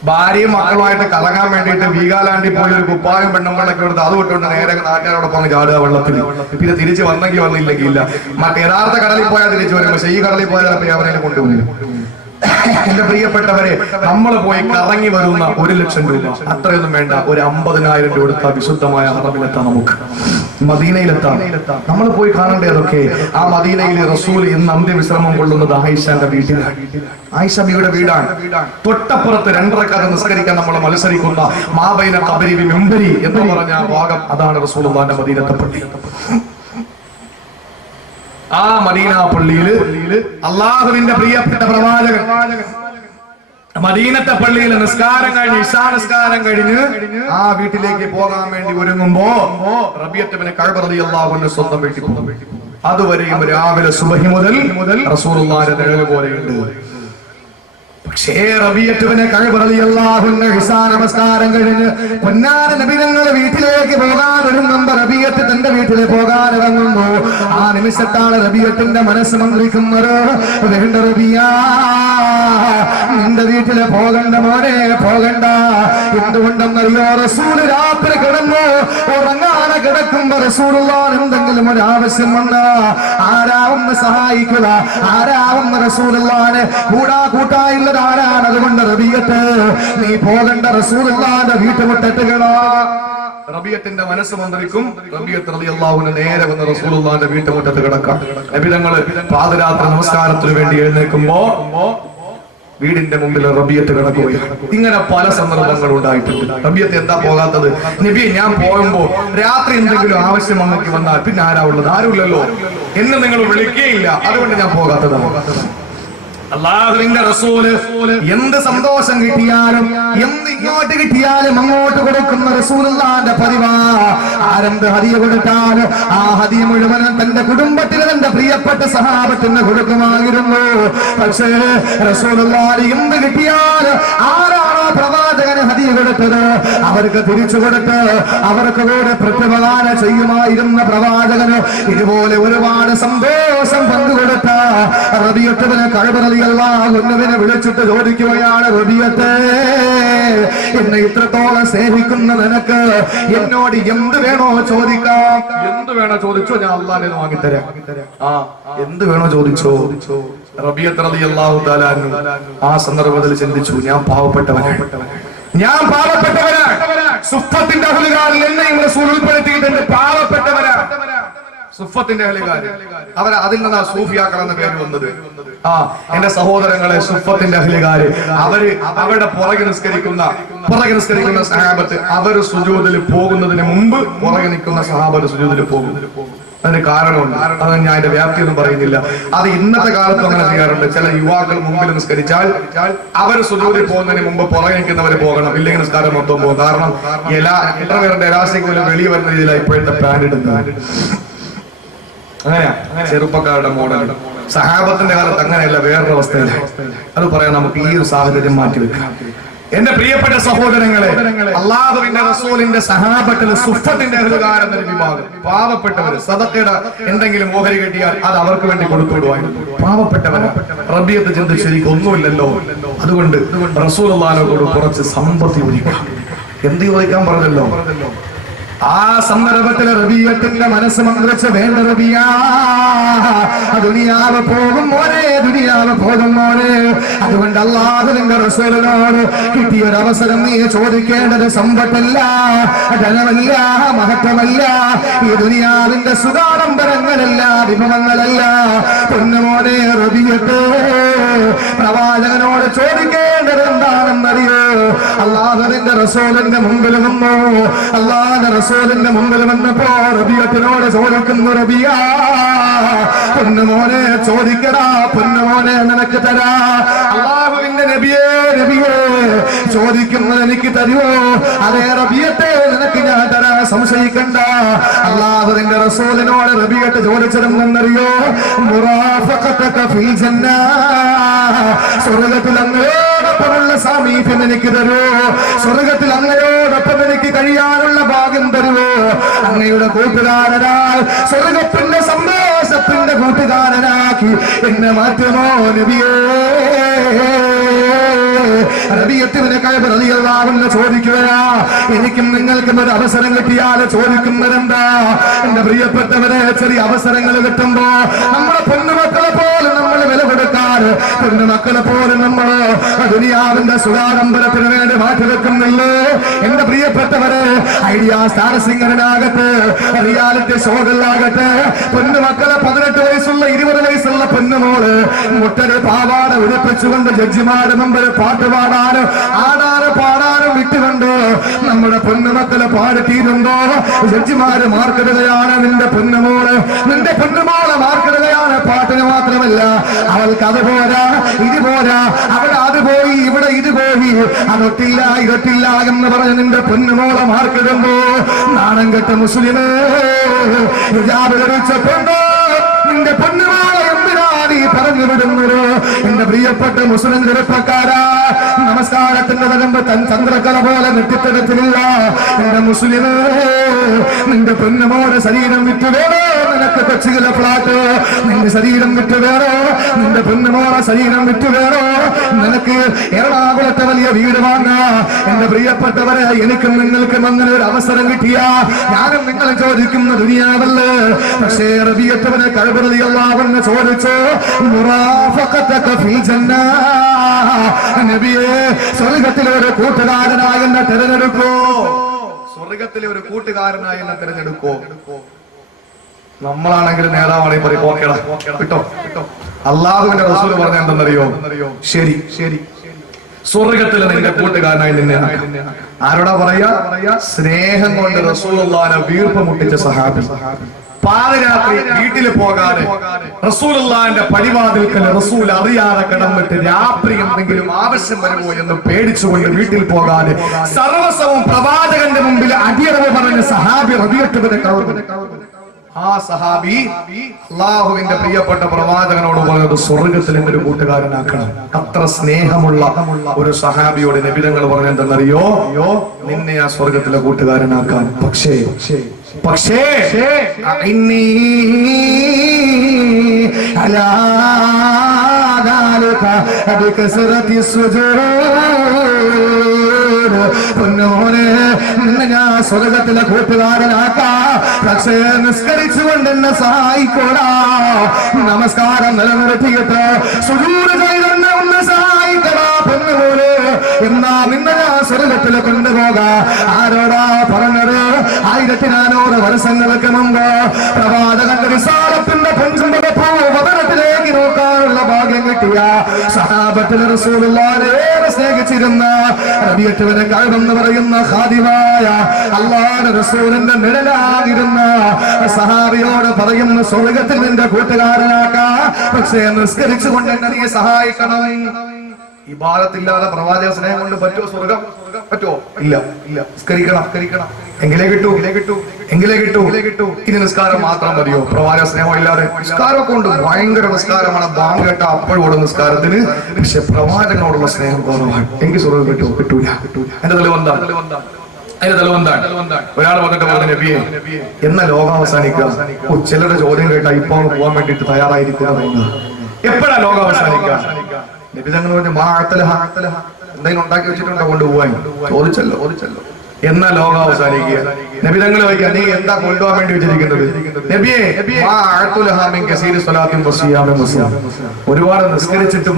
ഭാര്യയും മക്കളുമായിട്ട് കറങ്ങാൻ വേണ്ടിയിട്ട് വീഗാലാൻഡിൽ പോയി ഒരു കുപ്പായും പെണ്ണുമ്പളൊക്കെ എടുത്ത് അത് വിട്ടുകൊണ്ട് നേരെ നാട്ടുകാരോടൊപ്പം ചാടുക വെള്ളത്തിൽ. പിന്നെ തിരിച്ച് വന്നെങ്കിൽ വന്നില്ലെങ്കിൽ ഇല്ല. മറ്റേ യഥാർത്ഥ കടലിൽ പോയാൽ തിരിച്ചു വരും. പക്ഷെ ഈ കടലിൽ പോയാൽ അവരെ കൊണ്ടുപോകും. എന്റെ പ്രിയപ്പെട്ടവരെ, നമ്മൾ പോയി കറങ്ങി വരുന്ന 1 ലക്ഷം രൂപ അത്രയൊന്നും വേണ്ട. ഒരു 50,000 രൂപ കൊടുത്താൽ വിശുദ്ധമായ ഹറമിലെത്താം. നമുക്ക് മദീനയിലെത്താം. നമ്മൾ പോയി കാണണ്ടേ അതൊക്കെ. ആ മദീനയിൽ റസൂൽ ഇന്ന് അന്ത്യവിശ്രമം കൊള്ളുന്നത് ആയിഷാന്റെ വീട്ടിലാണ്. ആയിഷ ബിയുടെ വീടാണ്. തൊട്ടപ്പുറത്ത് 2 റക്അത്ത് നിസ്കരിക്കാൻ നമ്മൾ മത്സരിക്കുന്ന മാബൈന ഖബരി വി മിംബരി എന്ന് പറഞ്ഞ ഭാഗം, അതാണ് റസൂലുള്ളാഹിന്റെ മദീനത്തെ പള്ളി. ആ മദീന പള്ളിയില് അല്ലാഹുവിന്റെ പ്രിയപ്പെട്ട പ്രവാചകൻ മദീനത്തെ പള്ളിയിൽ നിസ്കാരം കഴിഞ്ഞ് ഇശാ നിസ്കാരം കഴിഞ്ഞ് ആ വീട്ടിലേക്ക് പോകാൻ വേണ്ടി ഒരുങ്ങുമ്പോ റബീഅത്ത് ഇബ്നു കഅബ് റളിയല്ലാഹു അൻഹു സ്വന്തം വീട്ടിൽ പോകും. അതുവരെയും രാവിലെ സുബഹി മുതൽ റസൂലുള്ളാഹിന്റെ നിഴല് പോലെയുണ്ട്. പക്ഷേ റബീഅത്ത് ഇബ്നു കഅബ് റളിയല്ലാഹു അൻഹു ഇശാ നമസ്കാരം കഴിഞ്ഞ് പൊന്നാര നബി തങ്ങളുടെ വീട്ടിലേക്ക് പോകാൻ ഒരുങ്ങുമ്പോ റബീഅത്ത് തന്റെ വീട്ടിലേക്ക് പോകാൻ ഇറങ്ങുന്നു. ആ നിമിഷത്താണ് റബീഅത്തിന്റെ മനസ്സ് മന്ത്രിക്കുന്നത്. വേണ്ട റബീആ, നിന്റെ വീട്ടില് പോകണ്ട മോനെ, പോകണ്ട. എന്തുകൊണ്ടെന്നറിയോ? റസൂല് രാത്രി കിടന്നു ഉറങ്ങാതെ കിടക്കുമ്പോ റസൂലുള്ളാഹിന് എന്തെങ്കിലും ഒരു ആവശ്യം വന്ന ആരാവുന്ന സഹായിക്കുക, ആരാവുന്ന റസൂലുള്ളാഹിനെ കൂട്ടായില്ലത് ആരാണ്? അതുകൊണ്ട് റബീഅത്ത് നീ പോകണ്ട, റസൂലുള്ളാഹിന്റെ വീട്ടുമുട്ടെട്ടുകളാ. റബീഅത്തിന്റെ മനസ്സ് മന്ത്രിക്കും. റബീഅത്ത് റളിയല്ലാഹു അൻഹു നേരെ വന്ന് റസൂലുള്ളാഹിന്റെ വീട്ടുമുറ്റത്ത് കിടക്കാം. നബി തങ്ങൾ പാതിരാത്രി നമസ്കാരത്തിന് വേണ്ടി എഴുന്നേൽക്കുമ്പോ വീടിന്റെ മുമ്പിൽ റബീഅത്ത് കിടക്കുകയാണ്. ഇങ്ങനെ പല സന്ദർഭങ്ങൾ ഉണ്ടായിട്ടുണ്ട്. റബീഅത്ത് എന്താ പോകാത്തത്? നബി, ഞാൻ പോകുമ്പോ രാത്രി എന്തെങ്കിലും ആവശ്യം നമുക്ക് വന്നാൽ പിന്നെ ആരാ ഉള്ളത്? ആരുമില്ലല്ലോ, എന്ന് നിങ്ങൾ വിളിക്കുകയില്ല, അതുകൊണ്ട് ഞാൻ പോകാത്തതാണ്. അല്ലാഹുവിന്റെ റസൂല് എന്ത് സന്തോഷം കിട്ടിയാലും എന്ത് ഇങ്ങോട്ട് കിട്ടിയാലും അങ്ങോട്ട് കൊടുക്കുന്ന റസൂലുള്ളാഹിന്റെ പതിവാ. ആരെന്ത് ഹദിയ കൊടുത്താൽ ആ ഹദിയ മുഴുവനും തന്റെ കുടുംബത്തിലെ തന്റെ പ്രിയപ്പെട്ട സഹാബത്തിന് കൊടുക്കുമായിരുന്നു. പക്ഷേ റസൂലുള്ളാഹി എന്ത് കിട്ടിയാൽ ആരാണോ പ്രവാചകന് ഹദിയ കൊടുത്തത് അവർക്ക് തിരിച്ചു കൊടുത്ത് അവർക്ക് കൂടെ പ്രത്യുപകാരം ചെയ്യുമായിരുന്ന പ്രവാചകന് ഇതുപോലെ ഒരുപാട് സന്തോഷം പങ്കുകൊടുത്ത റബീഅത്ത് ഇബ്നു കഅബ് റളിയല്ലാഹു അൻഹുവിനെ വിളിച്ചിട്ട് ചോദിക്കുകയാണ്, റബീഅത്തേ, എന്നെ ഇത്രത്തോളം സ്നേഹിക്കുന്ന നിനക്ക് എന്നോട് എന്ത് വേണോ ചോദിക്കാം. എന്ത് വേണോ ചോദിച്ചോ, ഞാൻ അല്ലാഹുവിനെ വാങ്ങിത്തരാം. എന്ത് വേണോ ചോദിച്ചോ. റബീഅത്ത് റളിയല്ലാഹു തആല അൻഹു ആ സന്ദർഭത്തിൽ ചിന്തിച്ചു, ഞാൻ പാവപ്പെട്ടവനാണ്. സുഫത്തിന്റെ അഹ്ലുകാരിൽ എന്നെയും റസൂൽ ഉൾപ്പെടുത്തിയിട്ടുണ്ട്. പാവപ്പെട്ടവരാണ് സുഫത്തിന്റെ അഹ്ലുകാര്. അതിൽ നിന്നാ സൂഫിയാക്കൾ എന്ന പേര് വന്നത്. എന്റെ സഹോദരങ്ങളെ, സുഫത്തിന്റെ അഹ്ലുകാര് അവരുടെ പുറകെ നിസ്കരിക്കുന്ന സഹാബത്ത് അവര് സുജൂദിൽ പോകുന്നതിന് മുമ്പ് പുറകെ നിൽക്കുന്ന സഹാബത്ത് സുജൂദിൽ പോകും. അതിന് കാരണമുണ്ട്. അത് ഞാൻ അതിന്റെ വ്യാപ്തിയൊന്നും പറയുന്നില്ല. അത് ഇന്നത്തെ കാലത്ത് അങ്ങനെ ചെയ്യാറുണ്ട്. ചില യുവാക്കൾ മുമ്പിൽ നിസ്കരിച്ചാൽ അവർ സുജൂദിൽ പോകുന്നതിന് മുമ്പ് പുറകെ നിൽക്കുന്നവര് പോകണം, ഇല്ലെങ്കിൽ നിസ്കാരം മൊത്തം പോകും. കാരണം എത്ര പേരുടെ എലാസ്റ്റിക് പോലും വെളിയിൽ വരുന്ന രീതിയിലാണ് ഇപ്പോഴത്തെ പാൻറ് ഇടുന്നത്. അങ്ങനെയാ ചെറുപ്പക്കാരുടെ മോഡൽ. സഹാബത്തിന്റെ കാലത്ത് അങ്ങനെയല്ല, വേറൊരു അവസ്ഥയില്ല. അത് പറയാൻ നമുക്ക് ഈ ഒരു സാഹചര്യം മാറ്റിവെക്കാം. എന്റെ പ്രിയപ്പെട്ട സഹോദരങ്ങളെ, അല്ലാഹുവിന്റെ റസൂലിന്റെ സഹാബത്തിൽ സുഫത്തിന്റെ അഹ്ലുകാർ എന്നൊരു വിഭാഗം, പാവപ്പെട്ടവര് സദഖയുടെ എന്തെങ്കിലും ഓഹരി കിട്ടിയാൽ അത് അവർക്ക് വേണ്ടി കൊടുത്തുവിടുവായിരുന്നു. പാവപ്പെട്ടവര് റബിയത്ത് ചിന്തിച്ച് എനിക്ക് ഒന്നുമില്ലല്ലോ, അതുകൊണ്ട് റസൂലുള്ളാഹിനോട് കുറച്ച് സമ്പത്ത് ചോദിക്കാം. എന്ത് ചോദിക്കാൻ പറഞ്ഞല്ലോ? ആ സന്ദർഭത്തിൽ റബിയത്തിന്റെ മനസ്സ് മന്ത്രിച്ച്, വേണ്ട റബിയ, ദുനിയാവ് പോകും മോനെ, ദുനിയാവ് പോകും മോനെ. അതുകൊണ്ട് അല്ലാഹുവിന്റെ റസൂലിനോട് കിട്ടിയൊരവസരം നീ ചോദിക്കേണ്ടത് സമ്പത്തല്ല, ധനമല്ല, മഹത്വമല്ല, ഈ ദുനിയാവിന്റെ സുഖാഡംബരങ്ങളല്ല, വിഭവങ്ങളല്ല. പൊന്നുമോനെ റബിയത്ത്, പ്രവാചകനോട് ചോദിക്കേണ്ടത് എന്താണെന്നറിയോ? അല്ലാഹുവിന്റെ റസൂലിന്റെ മുമ്പിൽ വന്നു. അല്ലാഹുവിന്റെ റസൂലിന്റെ മുമ്പിൽ വന്നപ്പോ റബിയത്തിനോട് ചോദിക്കുന്നു, റബിയ, പൊന്നുമോനെ ചോദിക്കടാ, പൊന്നുമോനെ നിനക്ക് തരാ. അല്ലാഹുവിന്റെ നബിയേ, നബിയേ, ചോദിക്കുന്നത് എനിക്ക് തരുമോ? അതേ റബിയത്തെ, നിനക്ക് ഞാൻ തരാ, സംശയിക്കണ്ട. അല്ലാഹുവിന്റെ റസൂലിനോട് റബിയത്ത് ചോദിച്ചതെന്നറിയോ? മുറാഫഖതക ഫിൽ ജന്ന, സ്വർഗ്ഗത്തിൽ അങ്ങയോടൊപ്പമുള്ള സാമീപ്യം എനിക്ക് തരുമോ? സ്വർഗ്ഗത്തിൽ അങ്ങയോടൊപ്പം എനിക്ക് കഴിയാനുള്ള ഭാഗ്യം തരുമോ? അങ്ങയുടെ കൂട്ടുകാരനായി, സ്വർഗ്ഗത്തിന്റെ സന്തോഷത്തിന്റെ കൂട്ടുകാരനാക്കി എന്നെ മാറ്റുമോ നബിയേ? റബിയത്തുബ്നു കഅബ് റളിയല്ലാഹു അൻഹു ചോദിക്കുകയാ, എനിക്കും നിങ്ങൾക്കും ഒരു അവസരം കിട്ടിയാൽ ചോദിക്കുന്നതെന്താ? എന്റെ പ്രിയപ്പെട്ടവരെ, ചെറിയ അവസരങ്ങൾ കിട്ടുമ്പോ നമ്മുടെ പൊന്നുമക്കളെ പോലെ നമ്മൾ വില കൊടുക്കാറ്, പൊന്നുമക്കളെ പോലെ നമ്മൾ ദുനിയാവിന്റെ സുഖാഡംബരത്തിന് വേണ്ടി മാറ്റിവെക്കുന്നില്ലേ? എന്റെ പ്രിയപ്പെട്ടവരെ, ഐഡിയ സ്റ്റാർ സിംഗറിനാകട്ടെ, റിയാലിറ്റി ഷോകളിലാകട്ടെ, പൊന്നുമക്കളെ 18 വയസ്സുള്ള 20 വയസ്സുള്ള പൊന്നുമോള് മുട്ടര് പാവാട ഉടുപ്പിച്ചുകൊണ്ട് ജഡ്ജിമാരുടെ മുമ്പിൽ പാട്ട് പാടാനും ആടാനും പാടാനും വിട്ടുകൊണ്ട് നമ്മുടെ പൊന്നുമക്കളെ പാടിത്തീരുമ്പോ ജഡ്ജിമാര് മാർക്കിടുകയാണ്. നിന്റെ പൊന്നുമോള്, നിന്റെ പൊന്നുമോളെ മാർക്കിടുകയാണ്. പാട്ടിന് മാത്രമല്ല, അവൾക്ക് അത് പോരാ, ഇത് പോരാ, അവിടെ അത് പോയി, ഇവിടെ ഇത് പോയി, അതൊട്ടില്ല ഇതൊട്ടില്ല എന്ന് പറഞ്ഞ് നിന്റെ പൊന്നുമോളെ മാർക്കിടുമ്പോ നാണം കെട്ട മുസ്ലിമേ, ഹിജാബ് ധരിച്ചിട്ടുണ്ടോ? നിന്റെ പൊന്നുമോളെ എന്തിനാ നീ പറഞ്ഞു വിടുന്നത്? എന്റെ പ്രിയപ്പെട്ട മുസ്ലിം ചെറുപ്പക്കാരാ, നമസ്കാരത്തിന്റെ വരുമ്പോ തൻ ചന്ദ്രക്കല പോലെ നെറ്റിത്തരത്തിലില്ല. എന്റെ മുസ്ലിമേ, നിന്റെ പൊന്നുമോടെ ശരീരം വിറ്റ് വേണോ നിനക്ക് കൊച്ചിയിലെ ഫ്ലാറ്റ്? നിന്റെ ശരീരം വിറ്റ് വേണോ? നിന്റെ പൊന്നുമോടെ ശരീരം വിറ്റ് വേണോ നിനക്ക് എറണാകുളത്തെ വലിയ വീട് വാങ്ങാ? എന്റെ പ്രിയപ്പെട്ടവരെ, എനിക്കും നിങ്ങൾക്കും അങ്ങനെ ഒരു അവസരം കിട്ടിയ ഞാനും നിങ്ങൾ ചോദിക്കുന്ന ദുനിയാവല്ലേ? പക്ഷേ റബിയത്തുബ്നു കഅബ് റളിയല്ലാഹു അൻഹു ചോദിച്ചു, മുറാഫഖതക ഫിൽ ജന്ന, നബിയേ, സ്വർഗ്ഗത്തിലെ ഒരു കൂട്ടുകാരനായി എന്നെ തിരഞ്ഞെടുക്കോ? സ്വർഗ്ഗത്തിലെ ഒരു കൂട്ടുകാരനായി എന്നെ തിരഞ്ഞെടുക്കോ? നമ്മളാണെങ്കിൽ നേതാവാണെങ്കിൽ പറയും, ഓക്കേടാ കിട്ടോ. അല്ലാഹുവിന്റെ റസൂൽ പറഞ്ഞ എന്തെന്നറിയോ? ശരി ശരി, സ്വർഗ്ഗത്തിലെ നിന്റെ കൂട്ടുകാരനായി നിന്നെ. ആരോടാ പറയാ? സ്നേഹം കൊണ്ട് റസൂലുള്ളാഹിനെ വീർപ്പ് മുട്ടിച്ച സഹാബി. പാതിരാത്രി വീട്ടിൽ പോകാതെ റസൂലുള്ളാഹിന്റെ പടിവാതിൽക്കൽ റസൂൽ അറിയാതെ കടന്നിട്ട് രാത്രി എന്തെങ്കിലും ആവശ്യം വരുമോ എന്ന് പേടിച്ചുകൊണ്ട് വീട്ടിൽ പോകാതെ സർവസ്വവും പ്രവാചകന്റെ മുമ്പിൽ അടിയറവ് പറഞ്ഞ സഹാബി റബീഅത്തുബ്നു കഅബ്. ആ സഹാബി അല്ലാഹുവിന്റെ പ്രിയപ്പെട്ട പ്രവാചകനോട് പറഞ്ഞത് സ്വർഗ്ഗത്തിൽ ഒരു കൂട്ടുകാരനാക്കണം. അത്ര സ്നേഹമുള്ള ഒരു സഹാബിയോട് നബി തങ്ങൾ പറഞ്ഞെന്തെന്നറിയോ? നിന്നെ ആ സ്വർഗ്ഗത്തിലെ കൂട്ടുകാരനാക്കാൻ. പക്ഷേ പക്ഷേ പൊന്നോനെ, നിന്നെ ഞാൻ സ്വർഗ്ഗത്തിലെ കൂട്ടുകാരനാക്കാം. പക്ഷേ നിസ്കരിച്ചുകൊണ്ട് എന്നെ സഹായിക്കോടാ. നമസ്കാരം നിലനിർത്തിയിട്ട് സുജൂദ് ചെയ്തെന്നെ ഒന്ന് സഹായിക്കടാ പൊന്നുപോലെ. എന്നാ നിന്നെ ഞാൻ സ്വർഗ്ഗത്തിൽ കൊണ്ടുപോകാ. ആരോടാ പറഞ്ഞത്? 1400 വർഷങ്ങൾക്ക് മുമ്പ് പ്രവാചകന്റെ റിസാലത്തിന്റെ പഞ്ചമത്തിലേക്ക് നോക്കാനുള്ള ഭാഗ്യം കിട്ടിയ സഹാബത്തിൽ റസൂലുള്ളാഹിനെ ഏറെ സ്നേഹിച്ചിരുന്ന റബീഅത്തുബ്നു കഅബ് എന്ന് പറയുന്ന ഖാദിമായ അല്ലാഹുവിന്റെ റസൂലിന്റെ നിഴലായിരുന്ന സഹാബിയോട് പറയുന്ന, സ്വർഗ്ഗത്തിൽ നിന്റെ കൂട്ടുകാരനാക്കാ. പക്ഷേ നിസ്കരിച്ചുകൊണ്ട് എന്നെ നീ സഹായിക്കണം. ഇബാദത്തില്ലാതെ പ്രവാചക സ്നേഹം കൊണ്ട് പറ്റുമോ സ്വർഗം? പറ്റുമോ? ഇല്ല. നിസ്കരിക്കണം. എങ്കിലേ കിട്ടൂ. ഇനി നിസ്കാരം മാത്രം മതിയോ? പ്രവാചക സ്നേഹമില്ലാതെ നിസ്കാരമൊക്കെ ഉണ്ട്, ഭയങ്കര നിസ്കാരമാണ്, ബാങ്ക് കേട്ട അപ്പോഴുള്ള നിസ്കാരത്തിന്. പക്ഷെ പ്രവാചകനോടുള്ള സ്നേഹം കുറവാണ്. എനിക്ക് സ്വർഗ്ഗം കിട്ടൂല. എന്റെ തെളിവെന്താണ്? ഒരാൾ വന്നിട്ട് പറഞ്ഞു, നബിയെ എന്ന ലോകം അവസാനിക്കുക? ചിലരുടെ ചോദ്യം കേട്ടാ ഇപ്പൊ പോകാൻ വേണ്ടിട്ട് തയ്യാറായിരിക്കുക. എപ്പോഴാ ലോകം അവസാനിക്കുക? നബി തങ്ങൾ പറഞ്ഞു, എന്തെങ്കിലും ഉണ്ടാക്കി വെച്ചിട്ടുണ്ടോ കൊണ്ടുപോവാൻ? ചോദിച്ചല്ലോ. എന്നാ ലോകം അവസാനിക്കുക? നബി തങ്ങൾ ചോദിക്കുക, നീ എന്താ കൊണ്ടുപോകാൻ വേണ്ടി വെച്ചിരിക്കുന്നത്? നബിയെ ഒരുപാട് നിസ്കരിച്ചിട്ടും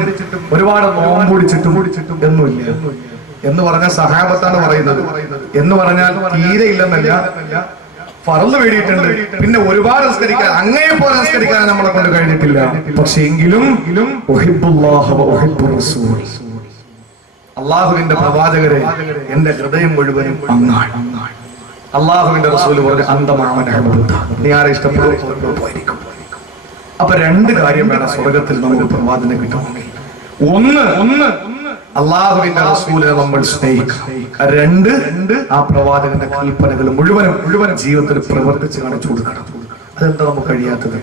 ഒരുപാട് നോമ്പുടിച്ചിട്ടും ഒന്നുമില്ല എന്ന് പറഞ്ഞ സഹാബത്താണ് പറയുന്നത്. എന്ന് പറഞ്ഞാൽ തീരെ ഇല്ലെന്നല്ല, ഫർള് വേണ്ടിയിട്ടുണ്ട്, പിന്നെ ഒരുപാട് നിസ്കരിക്കാൻ, അങ്ങേ പോലെ നിസ്കരിക്കാൻ നമ്മളെ കൊണ്ട് കഴിഞ്ഞിട്ടില്ല. പക്ഷെ എങ്കിലും അള്ളാഹുവിന്റെ പ്രവാചകരെ എന്റെ ഹൃദയം മുഴുവനും അങ്ങാണ്. അള്ളാഹുവിന്റെ റസൂൽ പോലെ നീ ആരെ ഇഷ്ടപ്പെടും. അപ്പൊ രണ്ട് കാര്യം വേണം സ്വർഗത്തിൽ നമുക്ക് പ്രവാചകനെ കിട്ടണമെങ്കിൽ. ഒന്ന് അള്ളാഹുവിന്റെ റസൂലിനെ നമ്മൾ സ്നേഹിക്കണം. രണ്ട് ആ പ്രവാചകന്റെ കൽപ്പനകൾ മുഴുവനും ജീവിതത്തിൽ പ്രവർത്തിച്ച് കാണിച്ചു കൊടുക്കണം. അതെന്താ നമുക്ക് കഴിയാത്തത്?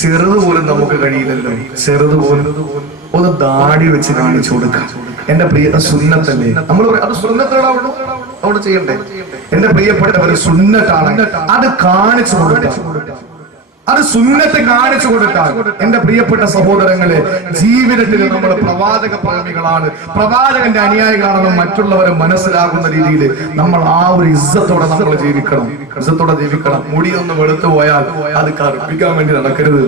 ചെറുതുപോലും നമുക്ക് കഴിയില്ലല്ലോ. ചെറുതുപോലും ഒന്ന് ദാടി വെച്ച് കാണിച്ചു കൊടുക്കാം. എന്റെ പ്രിയ സുന്നത്തല്ലേ, നമ്മൾ അത് സുന്നത്തോടാവുള്ളൂ അവിടെ ചെയ്യണ്ടേ? എന്റെ പ്രിയപ്പെട്ടവർ സുന്നത്താണ്, അത് കാണിച്ചു കൊടുക്കാം. അത് സുന്നത്ത് കാണിച്ചു കൊടുത്താൽ എന്റെ പ്രിയപ്പെട്ട സഹോദരങ്ങളെ, ജീവിതത്തിൽ നമ്മൾ പ്രവാചക പ്രേമികളാണ്, പ്രവാചകന്റെ അനുയായികളാണെന്ന് മറ്റുള്ളവരെ മനസ്സിലാകുന്ന രീതിയിൽ നമ്മൾ ആ ഒരു ഇസ്സത്തോടെ നമ്മൾ ജീവിക്കണം. മുടിയൊന്ന് വെളുത്തു പോയാൽ അത് കറുപ്പിക്കാൻ വേണ്ടി നടക്കരുത്.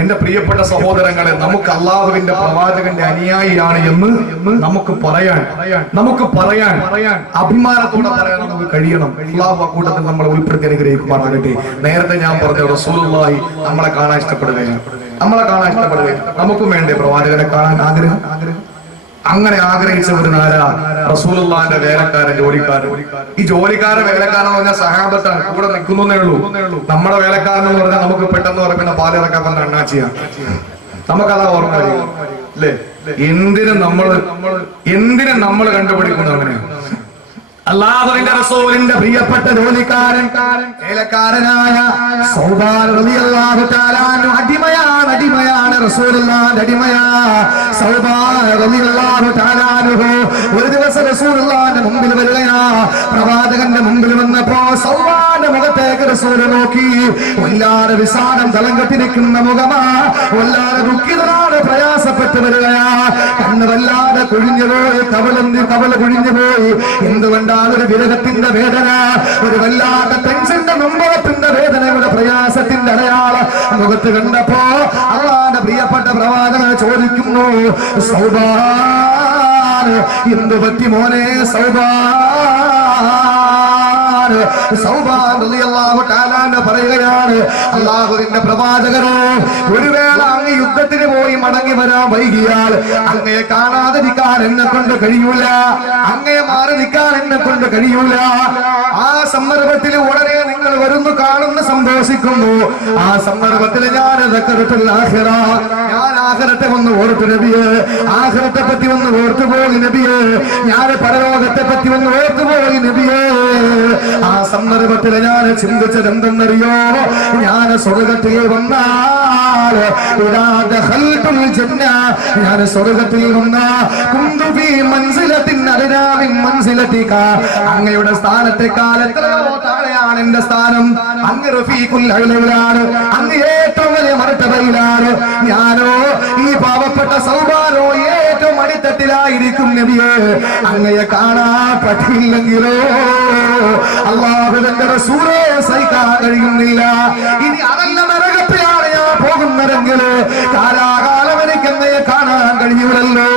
എന്റെ പ്രിയപ്പെട്ട സഹോദരങ്ങളെ, നമുക്ക് അള്ളാഹുവിന്റെ പ്രവാചകന്റെ അനുയായിയാണ് എന്ന് നമുക്ക് പറയാൻ അഭിമാനത്തോടെ പറയാൻ നമുക്ക് കഴിയണം. അള്ളാഹു ആ കൂട്ടത്തിൽ നമ്മളെ ഉൾപ്പെടുത്തി അനുഗ്രഹിക്കുമാറാകട്ടെ. നേരത്തെ ഞാൻ പറഞ്ഞു, റസൂലുള്ളാഹി നമ്മളെ കാണാൻ ഇഷ്ടപ്പെടുകയാണ്. നമുക്കും വേണ്ടേ പ്രവാചകനെ കാണാൻ ആഗ്രഹം? അങ്ങനെ ആഗ്രഹിച്ചവരുന്നാരാ? റസൂലുള്ളാഹിന്റെ വേലക്കാരൻ, ജോലിക്കാരൻ. ഈ ജോലിക്കാരൻ വേലക്കാരൻ എന്ന് പറഞ്ഞാൽ സഹാബത്താണ്, കൂടെ നിൽക്കുന്നേ ഉള്ളൂ. നമ്മുടെ വേലക്കാരൻ എന്ന് പറഞ്ഞാൽ നമുക്ക് പെട്ടെന്ന് ഉറക്കുന്ന പാലിറക്കാൻ പറഞ്ഞ അണ്ണാച്ചിയാണ്. നമുക്കതാ ഓർമ്മ വരിക അല്ലേ? എന്തിനും നമ്മൾ കണ്ടുപിടിക്കുന്നു അങ്ങനെയാണ്. അല്ലാഹുവിന്റെ റസൂലിന്റെ പ്രിയപ്പെട്ട ജോലിക്കാരൻ, വേലക്കാരനായ സൗബാൻ റളിയല്ലാഹു തആല അൻഹു അടിമയാണ് റസൂലുള്ളാഹിന്റെ അടിമയാ. സൗബാൻ റളിയല്ലാഹു തആല അൻഹു ഒരു ദിവസം റസൂലുള്ളാഹിന്റെ മുമ്പിൽ വരികയാ. പ്രവാചകന്റെ മുമ്പിൽ വന്നപ്പോ സൗബാന്റെ മുഖത്തേക്ക് റസൂൽ നോക്കി. വല്ലാതെ വിസാരം തലം കെട്ടി നിൽക്കുന്ന മുഖമാ, വല്ലാതെ ദുഃഖിതനാണ്, പ്രയാസപ്പെട്ട് വരികയാ. കണ്ണ് വല്ലാതെ കുഴിഞ്ഞുപോയി, കവല കുഴിഞ്ഞുപോയി. എന്തുകൊണ്ടാ? ഒരു വിരഹത്തിന്റെ വേദന, ഒരു വല്ലാത്ത ടെൻഷന്റെ നൊമ്പരത്തിന്റെ വേദനയുടെ പ്രയാസത്തിന്റെ അടയാളം മുഖത്ത് കണ്ടപ്പോ അള്ളാന്റെ പ്രിയപ്പെട്ട പ്രവാചകൻ ചോദിക്കുന്നു, സൗബാൻ എന്തു പറ്റി മോനെ? സൗബാൻ റളിയല്ലാഹു തആല പറയുകയാണ്, അല്ലാഹുവിന്റെ പ്രവാചകനോ, ഒരു വേള അങ്ങ് യുദ്ധത്തിന് പോയി മടങ്ങി വരാൻ വൈകിയാൽ അങ്ങയെ കാണാതിരിക്കാൻ എന്നെ കൊണ്ട് കഴിയൂല, അങ്ങയെ മാറി നിൽക്കാൻ എന്നെ കൊണ്ട് കഴിയൂല. ആ സന്ദർഭത്തിൽ ഉടനെ നിങ്ങൾ വരുന്നു, കാണുന്നു, സന്തോഷിക്കുന്നു. ആ സന്ദർഭത്തിൽ ഞാൻ ആഖിറത്തെ ഒന്ന് ഓർത്തു നബിയെ, ആഖിറത്തെ പറ്റി ഒന്ന് ഓർത്തുപോയി നബിയെ, ഞാൻ പരലോകത്തെ പറ്റി ഒന്ന് ഓർത്തുപോയി നബിയെ. ആ സന്ദർഭത്തിൽ ഞാൻ ചിന്തിച്ചത് എന്തെന്നറിയോ? ഞാൻ സ്വർഗത്തിൽ വന്നാൽ, ഞാൻ സ്വർഗത്തിൽ വന്ന അങ്ങയുടെ സ്ഥാനത്തെക്കാൾ എത്രയോ താഴെയാണ് എന്റെ സ്ഥാനം. അങ്ങ് റഫീഖുൽ അഅ്ലയാണ്, അങ്ങ് ഏറ്റവും വലിയ മർത്തബയിലാണ്. ഞാനോ ഈ പാവപ്പെട്ട സൗബാനോ ഏറ്റവും അടിത്തട്ടിലായിരിക്കും നബിയെ. അങ്ങയെ കാണാൻ പറ്റിയില്ലെങ്കിലോ അല്ലാഹുവിന്റെ റസൂലേ സഹിക്കാൻ കഴിയുന്നില്ല. ഇനി അതല്ല നരകത്തിലാണ് ഞാൻ പോകുന്നതെങ്കില് കാലാകാലം എനിക്ക് അങ്ങയെ കാണാൻ കഴിയൂലല്ലോ.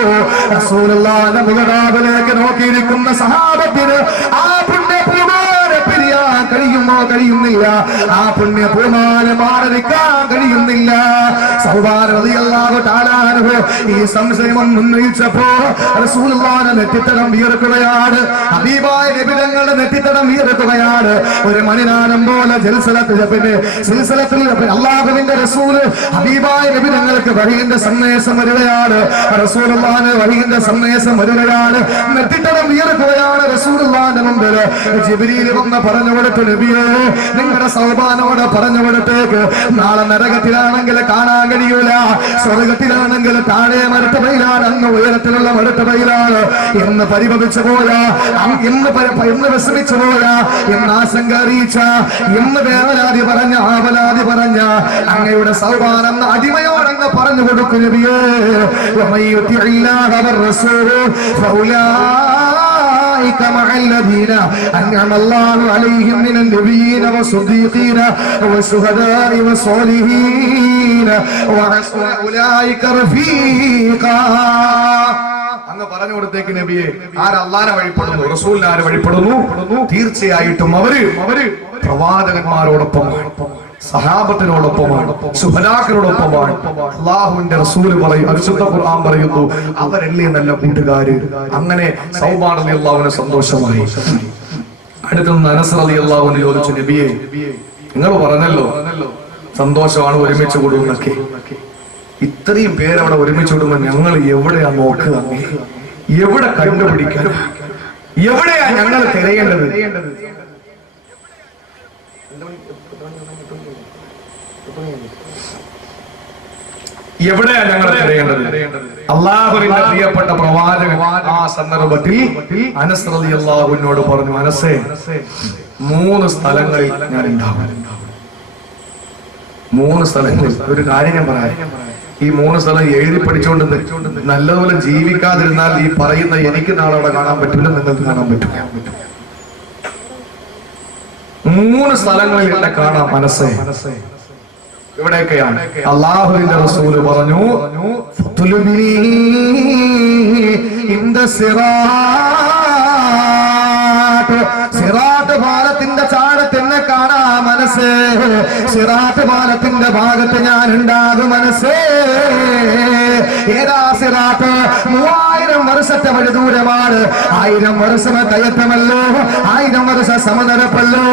റസൂലുള്ളാഹിന്റെ മുഖാബിലേക്ക് നോക്കിയിരിക്കുന്ന സഹാബത്തിന് ആ പുണ്യപ്രമാണ പിരിയാൻ കഴിയും കഴിയുന്നില്ല, ആ പുണ്യ പൂമാല മാറി നിൽക്കാൻ കഴിയുന്നില്ല. സൗബാൻ റളിയല്ലാഹു തആല അൻഹു ഈ സംശയം ഉന്നയിച്ചപ്പോ റസൂലുള്ളാഹിന്റെ നെറ്റിത്തടം വിയർക്കുകയാണ്, ഹബീബായ നബി തങ്ങളുടെ നെറ്റിത്തടം വിയർക്കുകയാണ്. ഒരു മണിനാനം പോലെ സിൽസിലത്തിൽ അല്ലാഹുവിന്റെ റസൂല് ഹബീബായ നബി തങ്ങൾക്ക് വഹീന്റെ സന്ദേശം വരികയാണ്. റസൂലുള്ളാഹിന്റെ വഹീന്റെ സന്ദേശം വരികയാണ്. നെറ്റിത്തടം വിയർക്കുകയാണ്. റസൂലുള്ളാഹിന്റെ മുമ്പിൽ ജിബ്രീൽ വന്ന് പറഞ്ഞു കൊടുത്തു, നബിയേ നിങ്ങളുടെ സൗബാനോട് പറഞ്ഞു കൊടുത്തേക്ക്, നാളെ നരകത്തിലാണെങ്കിൽ കാണാൻ കഴിയൂല, സ്വർഗത്തിലാണെങ്കിൽ താഴെ മരട്ടവയിലാണ്, അങ്ങ് ഉയരത്തിലുള്ള മരട്ടവയിലാണ് എന്ന് പരിഭവിച്ചു പോയാ, എന്ന് വിശ്രമിച്ചു പോയാ, എന്ന് ആശങ്ക അറിയിച്ച, എന്ന് വേവലാതി പറഞ്ഞ, ആവലാതി പറഞ്ഞ അങ്ങയുടെ സൗബാൻ എന്ന അടിമയോടങ്ങ് പറഞ്ഞു കൊടുക്കും, നബിയേ مع الذين أنعم الله عليهم من النبيين والصديقين والشهداء والصالحين وحسن أولئك رفيقا. അങ്ങ് പറഞ്ഞു കൊടുത്തേക്ക് നബിയെ, ആര് അള്ളാനെ വഴിപ്പെടുന്നു, റസൂലിനെ ആര് വഴിപ്പെടുന്നു, തീർച്ചയായിട്ടും അവര് പ്രവാചകന്മാരോടൊപ്പമാണ്, സഹാബത്തിനോടൊപ്പമാണ്, ശുഹദാക്കളോടൊപ്പമാണ്. അല്ലാഹുവിന്റെ റസൂൽ പറയും, പരിശുദ്ധ ഖുർആൻ പറയുന്നു, അവരല്ലേ നല്ല കൂട്ടുകാര്. അങ്ങനെ സൗബാൻ റളിയല്ലാഹുവിന് സന്തോഷമായി. അടുത്തുനിന്ന് അനസ് റളിയല്ലാഹു ചോദിച്ചു, നബിയെ നിങ്ങൾ പറഞ്ഞല്ലോ സന്തോഷമാണ് ഒരുമിച്ച് കൂടുന്നൊക്കെ, ഇത്രയും പേരവിടെ ഒരുമിച്ച് കൂടുമ്പോ ഞങ്ങൾ എവിടെയാ നോക്കുക, എവിടെ കണ്ടുപിടിക്കാൻ, എവിടെയാ ഞങ്ങൾ തിരയേണ്ടത്? എവിടെയാ ഞങ്ങൾ തിരയേണ്ടത്? അല്ലാഹുവിന്റെ പ്രിയപ്പെട്ട പ്രവാചകൻ ആ സന്ദർഭത്തിൽ അനസ് റളിയല്ലാഹുവിനോട് പറഞ്ഞു, അനസേ 3 സ്ഥലങ്ങളിൽ ഞാൻ ഉണ്ടാവും. 3 സ്ഥലങ്ങളിൽ. ഒരു കാര്യം ഞാൻ പറയാം, ഈ 3 സ്ഥലം എഴുതി പഠിച്ചുകൊണ്ട് നല്ലതുപോലെ ജീവിക്കാതിരുന്നാൽ ഈ പറയുന്ന എനിക്ക് നാളെ അവിടെ കാണാൻ പറ്റില്ല, നിങ്ങൾക്ക് കാണാൻ പറ്റില്ല. 3 സ്ഥലങ്ങളിൽ എന്നെ കാണാം മനസ്സേ. എവിടെയൊക്കെയാണ്? അല്ലാഹുവിന്റെ റസൂല് പറഞ്ഞു, സിറാത്ത് പാലത്തിന്റെ ചാടത്തെന്നെ കാണാ മനസ്സേ, സിറാത്ത് പാലത്തിന്റെ ഭാഗത്ത് ഞാൻ ഉണ്ടാകും മനസ്സേ. ഏതാ സിറാത്ത്? 3000 വർഷത്തെ വഴി ദൂരമാണ്. 1000 വർഷം കയറ്റമല്ലോ, 1000 വർഷ സമനിരപ്പല്ലോ,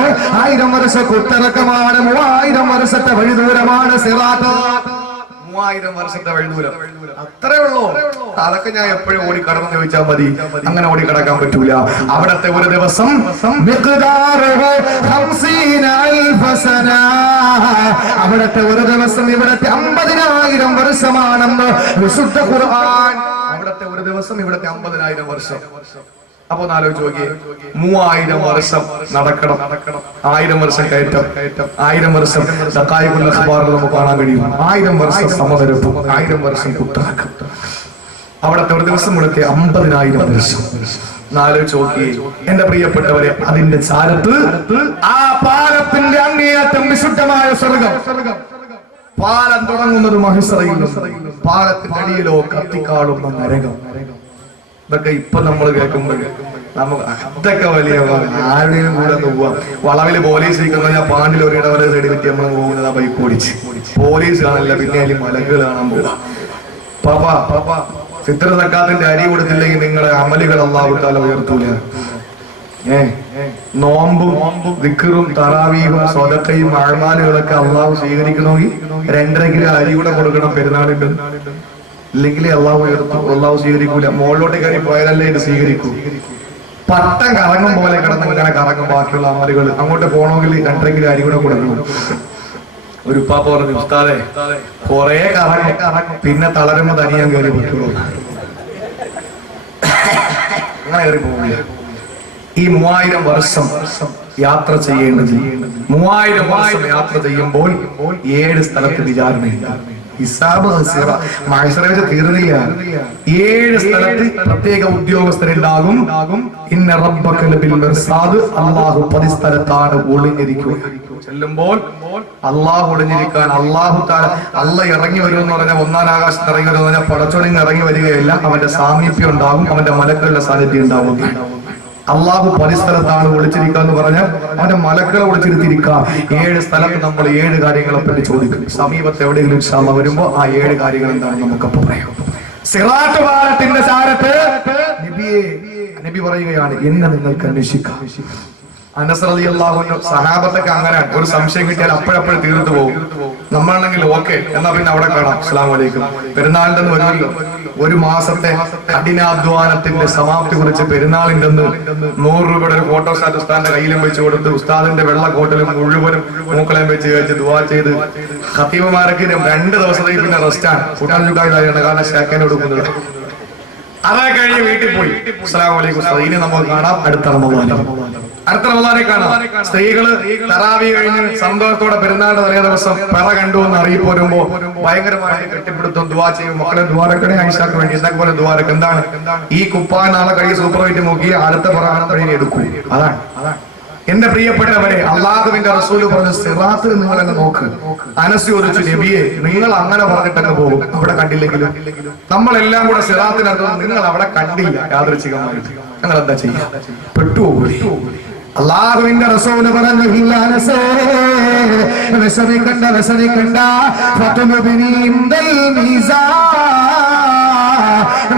1000 വർഷ കുത്തിറക്കമാണ്. 3000 വർഷത്തെ വഴി ദൂരമാണ് സിറാത്ത്. 3000 വർഷത്തെ വഴി ദൂരം, അത്രേ ഉള്ളൂ. അതൊക്കെ ഞാൻ എപ്പോഴും ഓടിക്കടന്നു ചോദിച്ചാൽ മതി, അങ്ങനെ ഓടിക്കടക്കാൻ പറ്റൂല. അവിടത്തെ ഒരു ദിവസം അവിടത്തെ ഒരു ദിവസം ഇവിടത്തെ 50,000 വർഷമാണെന്ന് വിശുദ്ധ ഖുർആൻ. അവിടത്തെ ഒരു ദിവസം ഇവിടത്തെ 50,000 വർഷം. അപ്പൊ ആലോചിച്ച് നോക്കിയേ, 3000 വർഷം നടക്കണം, 1000 വർഷം കയറ്റം, 1000 വർഷം ദഖായിഖുൽ അഖ്ബാറിൽ നമുക്ക് കാണാൻ കഴിയും. 1000 വർഷം സമനിരപ്പ്, 1000 വർഷം കുത്തറക്കം. അവിടത്തെ ഒരു ദിവസം ഇവിടുത്തെ 50,000 വർഷം. ആലോചിച്ച് നോക്കിയേ എന്റെ പ്രിയപ്പെട്ടവരെ, അതിന്റെ ചാരത്ത് ആ പാലത്തിന്റെ അങ്ങേയറ്റം വിശുദ്ധമായ സ്വർഗം. പാലം തുടങ്ങുന്നത് മഹിസ്റയിൽ, പാലത്തിന്റെ അടിയിലോ കത്തിക്കാളുന്ന നരകം. ഇതൊക്കെ ഇപ്പൊ നമ്മൾ കേൾക്കുമ്പോൾ നമുക്ക് അതൊക്കെ വലിയ ആരുടെയും കൂടെ ഒന്ന് പോവാം. വളവില് പോലീസ് ഇരിക്കുന്ന ഞാൻ പാണ്ടിൽ ഒരു ഇടവരെ സൈഡിൽ പറ്റി നമ്മൾ പോകുന്നത് ആ ബൈക്ക് ഓടിച്ച്. പോലീസ് കാണില്ല, പിന്നെ അതിൽ മലകൾ കാണാൻ പോവാം. പാപ്പാ ഫിത്ർ സക്കാത്തിന്റെ അരി കൊടുത്തില്ലെങ്കിൽ നിങ്ങളെ അമലുകൾ അല്ലാഹു തആല ഉയർത്തൂല. നോമ്പും ദിക്റും തറാവീഹും സ്വതക്കയും അഅ്മാലുകളൊക്കെ അല്ലാഹു സ്വീകരിക്കണമെങ്കിൽ 2.5 കിലോ അരി കൂടെ കൊടുക്കണം പെരുന്നാളിന്റെ. ഇല്ലെങ്കിൽ അള്ളാഹു ഉയർത്തും, അള്ളാഹു സ്വീകരിക്കൂല. മുകളിലോട്ട് കയറി പോയാലല്ലേ ഇത് സ്വീകരിക്കൂ. പട്ടം കറങ്ങും പോലെ കിടന്ന് ഇങ്ങനെ കറങ്ങും ബാക്കിയുള്ള അമലുകൾ. അങ്ങോട്ട് പോകണമെങ്കിൽ 2.5 കിലോ അരി കൂടെ കൊടുക്കണം. ഒരു ഉപ്പാപ്പ പറഞ്ഞു, ഉസ്താദേ കൊറേ കറങ്ങും, പിന്നെ തളരുമ്പോ തനിയാൻ കയറി പറ്റുള്ളൂ. അങ്ങനെ കയറി പോകില്ല. ഈ 3000 വർഷം യാത്ര ചെയ്യേണ്ടത്, 3000 വർഷം യാത്ര ചെയ്യുമ്പോൾ 7 സ്ഥലത്ത് വിചാരണയില്ല. ഹിസാബ് തീർന്നില്ല. 7 സ്ഥലത്ത് പ്രത്യേക ഉദ്യോഗസ്ഥരുണ്ടാകും. ഇന്ന റബ്ബക ലബിൽ മിർസാദ്, അല്ലാഹു 10 സ്ഥലത്താണ് ഒളിഞ്ഞിരിക്കുക. ചെല്ലുമ്പോൾ അള്ളാഹു ഒളിഞ്ഞിരിക്കാൻ അള്ളാഹു തആല ഇറങ്ങി വരുമെന്ന് പറഞ്ഞാൽ 1-ാം ആകാശത്ത് ഇറങ്ങി വരുമെന്ന് പറഞ്ഞാൽ പടച്ചോണിന്ന് ഇറങ്ങി വരികയല്ല, അവന്റെ സാമീപ്യം ഉണ്ടാകും, അവന്റെ മലക്കളുടെ സാന്നിധ്യം ഉണ്ടാവും. അള്ളാഹു പരിസ്ഥലത്താണ് ഒളിച്ചിരിക്കുക എന്ന് പറഞ്ഞാൽ അവന്റെ മലക്കളെ ഒളിച്ചിരുത്തിരിക്കുക. 7 സ്ഥലത്ത് നമ്മൾ 7 കാര്യങ്ങളെ പറ്റി ചോദിക്കും. സമീപത്ത് എവിടെയെങ്കിലും ഇൻഷാ അല്ലാഹ് വരുമ്പോ ആ 7 കാര്യങ്ങൾ എന്താണ് നമുക്കപ്പോ പറയാം. സിറാത്ത് പാലത്തിന്റെ ചാരത്ത് നബി പറയുകയാണ്, എന്നെ നിങ്ങൾക്ക് അന്വേഷിക്കാം. അനസ് റളിയല്ലാഹു അൻഹു സഹാബത്തൊക്കെ അങ്ങനെ ഒരു സംശയം കിട്ടിയാൽ അപ്പോഴപ്പോഴും തീർത്തു പോകും. നമ്മളാണെങ്കിൽ ഓക്കെ എന്നാ പിന്നെ അവിടെ കാണാം, അസ്സലാമു അലൈക്കും. പെരുന്നാളിന്റെ അന്ന് വരുമല്ലോ, ഒരു മാസത്തെ കഠിനാധ്വാനത്തിന്റെ സമാപ്തി കുറിച്ച് പെരുന്നാളിന്റെ അന്ന് 100 രൂപയുടെ ഒരു ഫോട്ടോസ്റ്റാറ്റ് ഉസ്താദിന്റെ കയ്യിലും വെച്ച് കൊടുത്ത് ഉസ്താദിന്റെ വെള്ളക്കോട്ടിലും മുഴുവനും മൂക്കളയും വെച്ച് കഴിച്ച് ദുആ ചെയ്ത് ഖതീബുമാരൊക്കെ 2 ദിവസത്തേക്ക് പിന്നെ റെസ്റ്റാണ്. കൂട്ടാൻ കാരണം ഷാക്കേനെ കൊടുക്കുന്നത്. അതൊക്കെ കഴിഞ്ഞ് വീട്ടിൽ പോയി അസ്സലാമു അലൈക്കും ഉസ്താദ്, ഇനി നമുക്ക് കാണാം അടുത്ത റമദാനെ കാണാം. സ്ത്രീകള് തറാവി കഴിഞ്ഞ് സന്തോഷത്തോടെ പെരുന്നാളിന്റെ തലേ ദിവസം പിറ കണ്ടു എന്ന് അറിയിപ്പ് വരുമ്പോ ഭയങ്കരമായിട്ട് കെട്ടിപ്പിടുത്തും ദുആ ചെയ്യും. മക്കളെ ദുആരക്കണേ ആയിഷാക്ക് വേണ്ടി എന്നൊക്കെ പോലെ ദുആരക്ക് എന്താണ് ഈ കുപ്പായ നാളെ കഴിയും സൂപ്പർ വൈറ്റ് നോക്കി അടുത്ത പിറ വഴി എടുക്കും. അതാണ് എന്റെ പ്രിയപ്പെട്ടവരെ, അള്ളാഹുവിന്റെ റസൂല് പറഞ്ഞു സിറാത്ത് നിങ്ങൾ അങ്ങ് നോക്ക്. അനസ് ചോദിച്ചു, നബിയെ നിങ്ങൾ അങ്ങനെ പറഞ്ഞിട്ടങ്ങ് പോകും, അവിടെ കണ്ടില്ലെങ്കിലും? നമ്മളെല്ലാം കൂടെ സിറാത്തിനകത്ത് നിങ്ങൾ അവിടെ കണ്ടില്ല യാദൃച്ഛികമായിട്ട്, ഞങ്ങൾ എന്താ ചെയ്യാ? പെട്ടുപോകും. അള്ളാഹുവിന്റെ റസൂല് പറഞ്ഞു, വിഷമിക്കണ്ട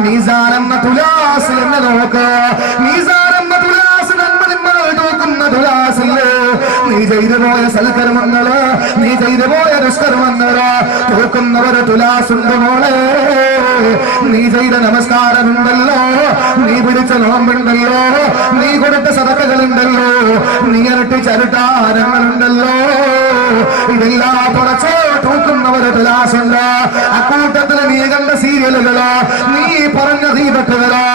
മീസാൻ എന്ന തുലാസ് എന്ന് നോക്ക്. മീസാൻ എന്ന തുലാസ് തുലാസില്ലേ, നീ ചെയ്തു പോയ സൽക്കർമ്മങ്ങള്, നീ ചെയ്തു പോയ ദുഷ്കർമ്മങ്ങള് തൂക്കുന്നവര് തുലാസുണ്ട് മോളെ. നീ ചെയ്ത നമസ്കാരമുണ്ടല്ലോ, നീ പിടിച്ച നോമ്പുണ്ടല്ലോ, നീ കൊടുത്ത സദഖകളുണ്ടല്ലോ, നീ ഇരട്ടി ചരിട്ടാരങ്ങളുണ്ടല്ലോ, ഇതെല്ലാം കുറച്ച് തൂക്കുന്നവര് തുലാസുണ്ട്. അക്കൂട്ടത്തില് നീ കണ്ട സീരിയലുകളോ, നീ പറഞ്ഞ ദീപത്തുകളോ,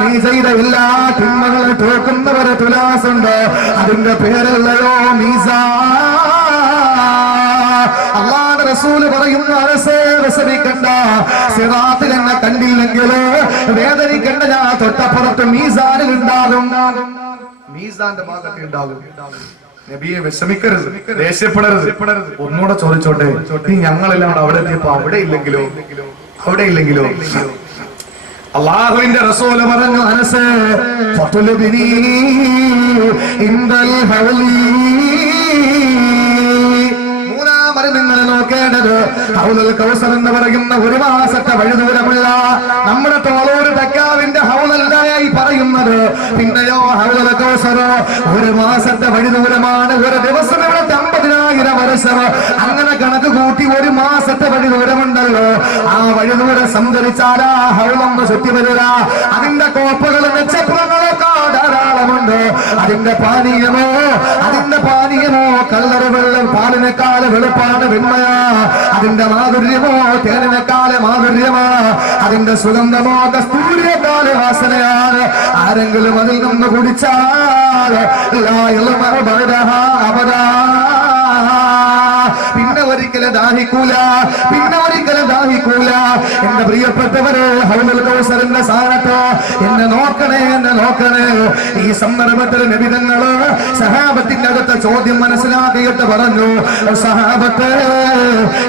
നീ ചെയ്ത എല്ലാ തിന്മകളും തൂക്കുന്നവര് തുലാസുണ്ട്. അതിന്റെ പേരല്ലയോ മീസാൻ. അല്ലാഹുവിന്റെ റസൂല് പറയുന്നു, അനസേ വിഷമിക്കണ്ട, സിറാത്തിൽ എന്നെ കണ്ടില്ലെങ്കില് വേദനിക്കണ്ട, ഞാൻ തൊട്ടപ്പുറത്ത് മീസാനിൽ ഉണ്ടാകും, മീസാന്റെ ഭാഗത്ത് ഉണ്ടാകും. നബിയെ വിഷമിക്കരുത്, ദേഷ്യപ്പെടരുത്. ഒന്നുകൂടെ ചോദിച്ചോട്ടെ, നീ ഞങ്ങളെല്ലാം അവിടെ എത്തിയപ്പോ അവിടെ ഇല്ലെങ്കിലോ? അള്ളാഹുവിന്റെ റസൂല് പറഞ്ഞു, അനസ് ഫതുലുബിനി ഇൻദൽ ഹൗലി. മൂന്നാമത് നിങ്ങൾ നോക്കേണ്ടത് ഹൗലുൽ കൗസർ എന്ന് പറയുന്ന 1 മാസത്തെ വഴിദൂരമുള്ള നമ്മുടെ തോളൂര് തക്കാവിന്റെ ഹൗലല്ലായി പറയുന്നത്. പിന്നെയോ ഹൗലുൽ കൗസർ 1 മാസത്തെ വഴിദൂരമാണ്. ഒരു ദിവസം ഇവിടെ 50,000 വർഷം, അങ്ങനെ കണക്ക് കൂട്ടി 1 മാസത്തെ വഴിദൂരമുണ്ടല്ലോ. ആ വഴിദൂരം സഞ്ചരിച്ചാൽ ആ ഹൗലൊന്ന് ചുറ്റി വരിക. അതിന്റെ കോപ്പകളും നക്ഷത്രങ്ങളൊക്കെ ധാരാളമുണ്ട്. അതിന്റെ പാനീയമോ കല്ലറ വെള്ളം പാലിനേക്കാൾ വെളുപ്പാണ്, വെണ്മയാ. അതിന്റെ മാധുര്യമോ തേനിനേക്കാൾ മാധുര്യമാ. അതിന്റെ സുഗന്ധമോ കസ്തൂരിയേക്കാൾ വാസനയാണ്. ആരെങ്കിലും അതിൽ നിന്ന് കുടിച്ചാൽ പിന്നെ ഒരിക്കലും ദാഹിക്കൂല. എന്റെ പ്രിയപ്പെട്ടവരെ, ഹൗലുൽ കൗസറിന്റെ സ്ഥാനത്ത് എന്നെ നോക്കണേ. ഈ സന്ദർഭത്തിൽ നബി തങ്ങള് സഹാബത്തിന്റെ അടുത്ത ചോദ്യം മനസ്സിലാക്കിയിട്ട് പറഞ്ഞു, സഹാബത്തെ,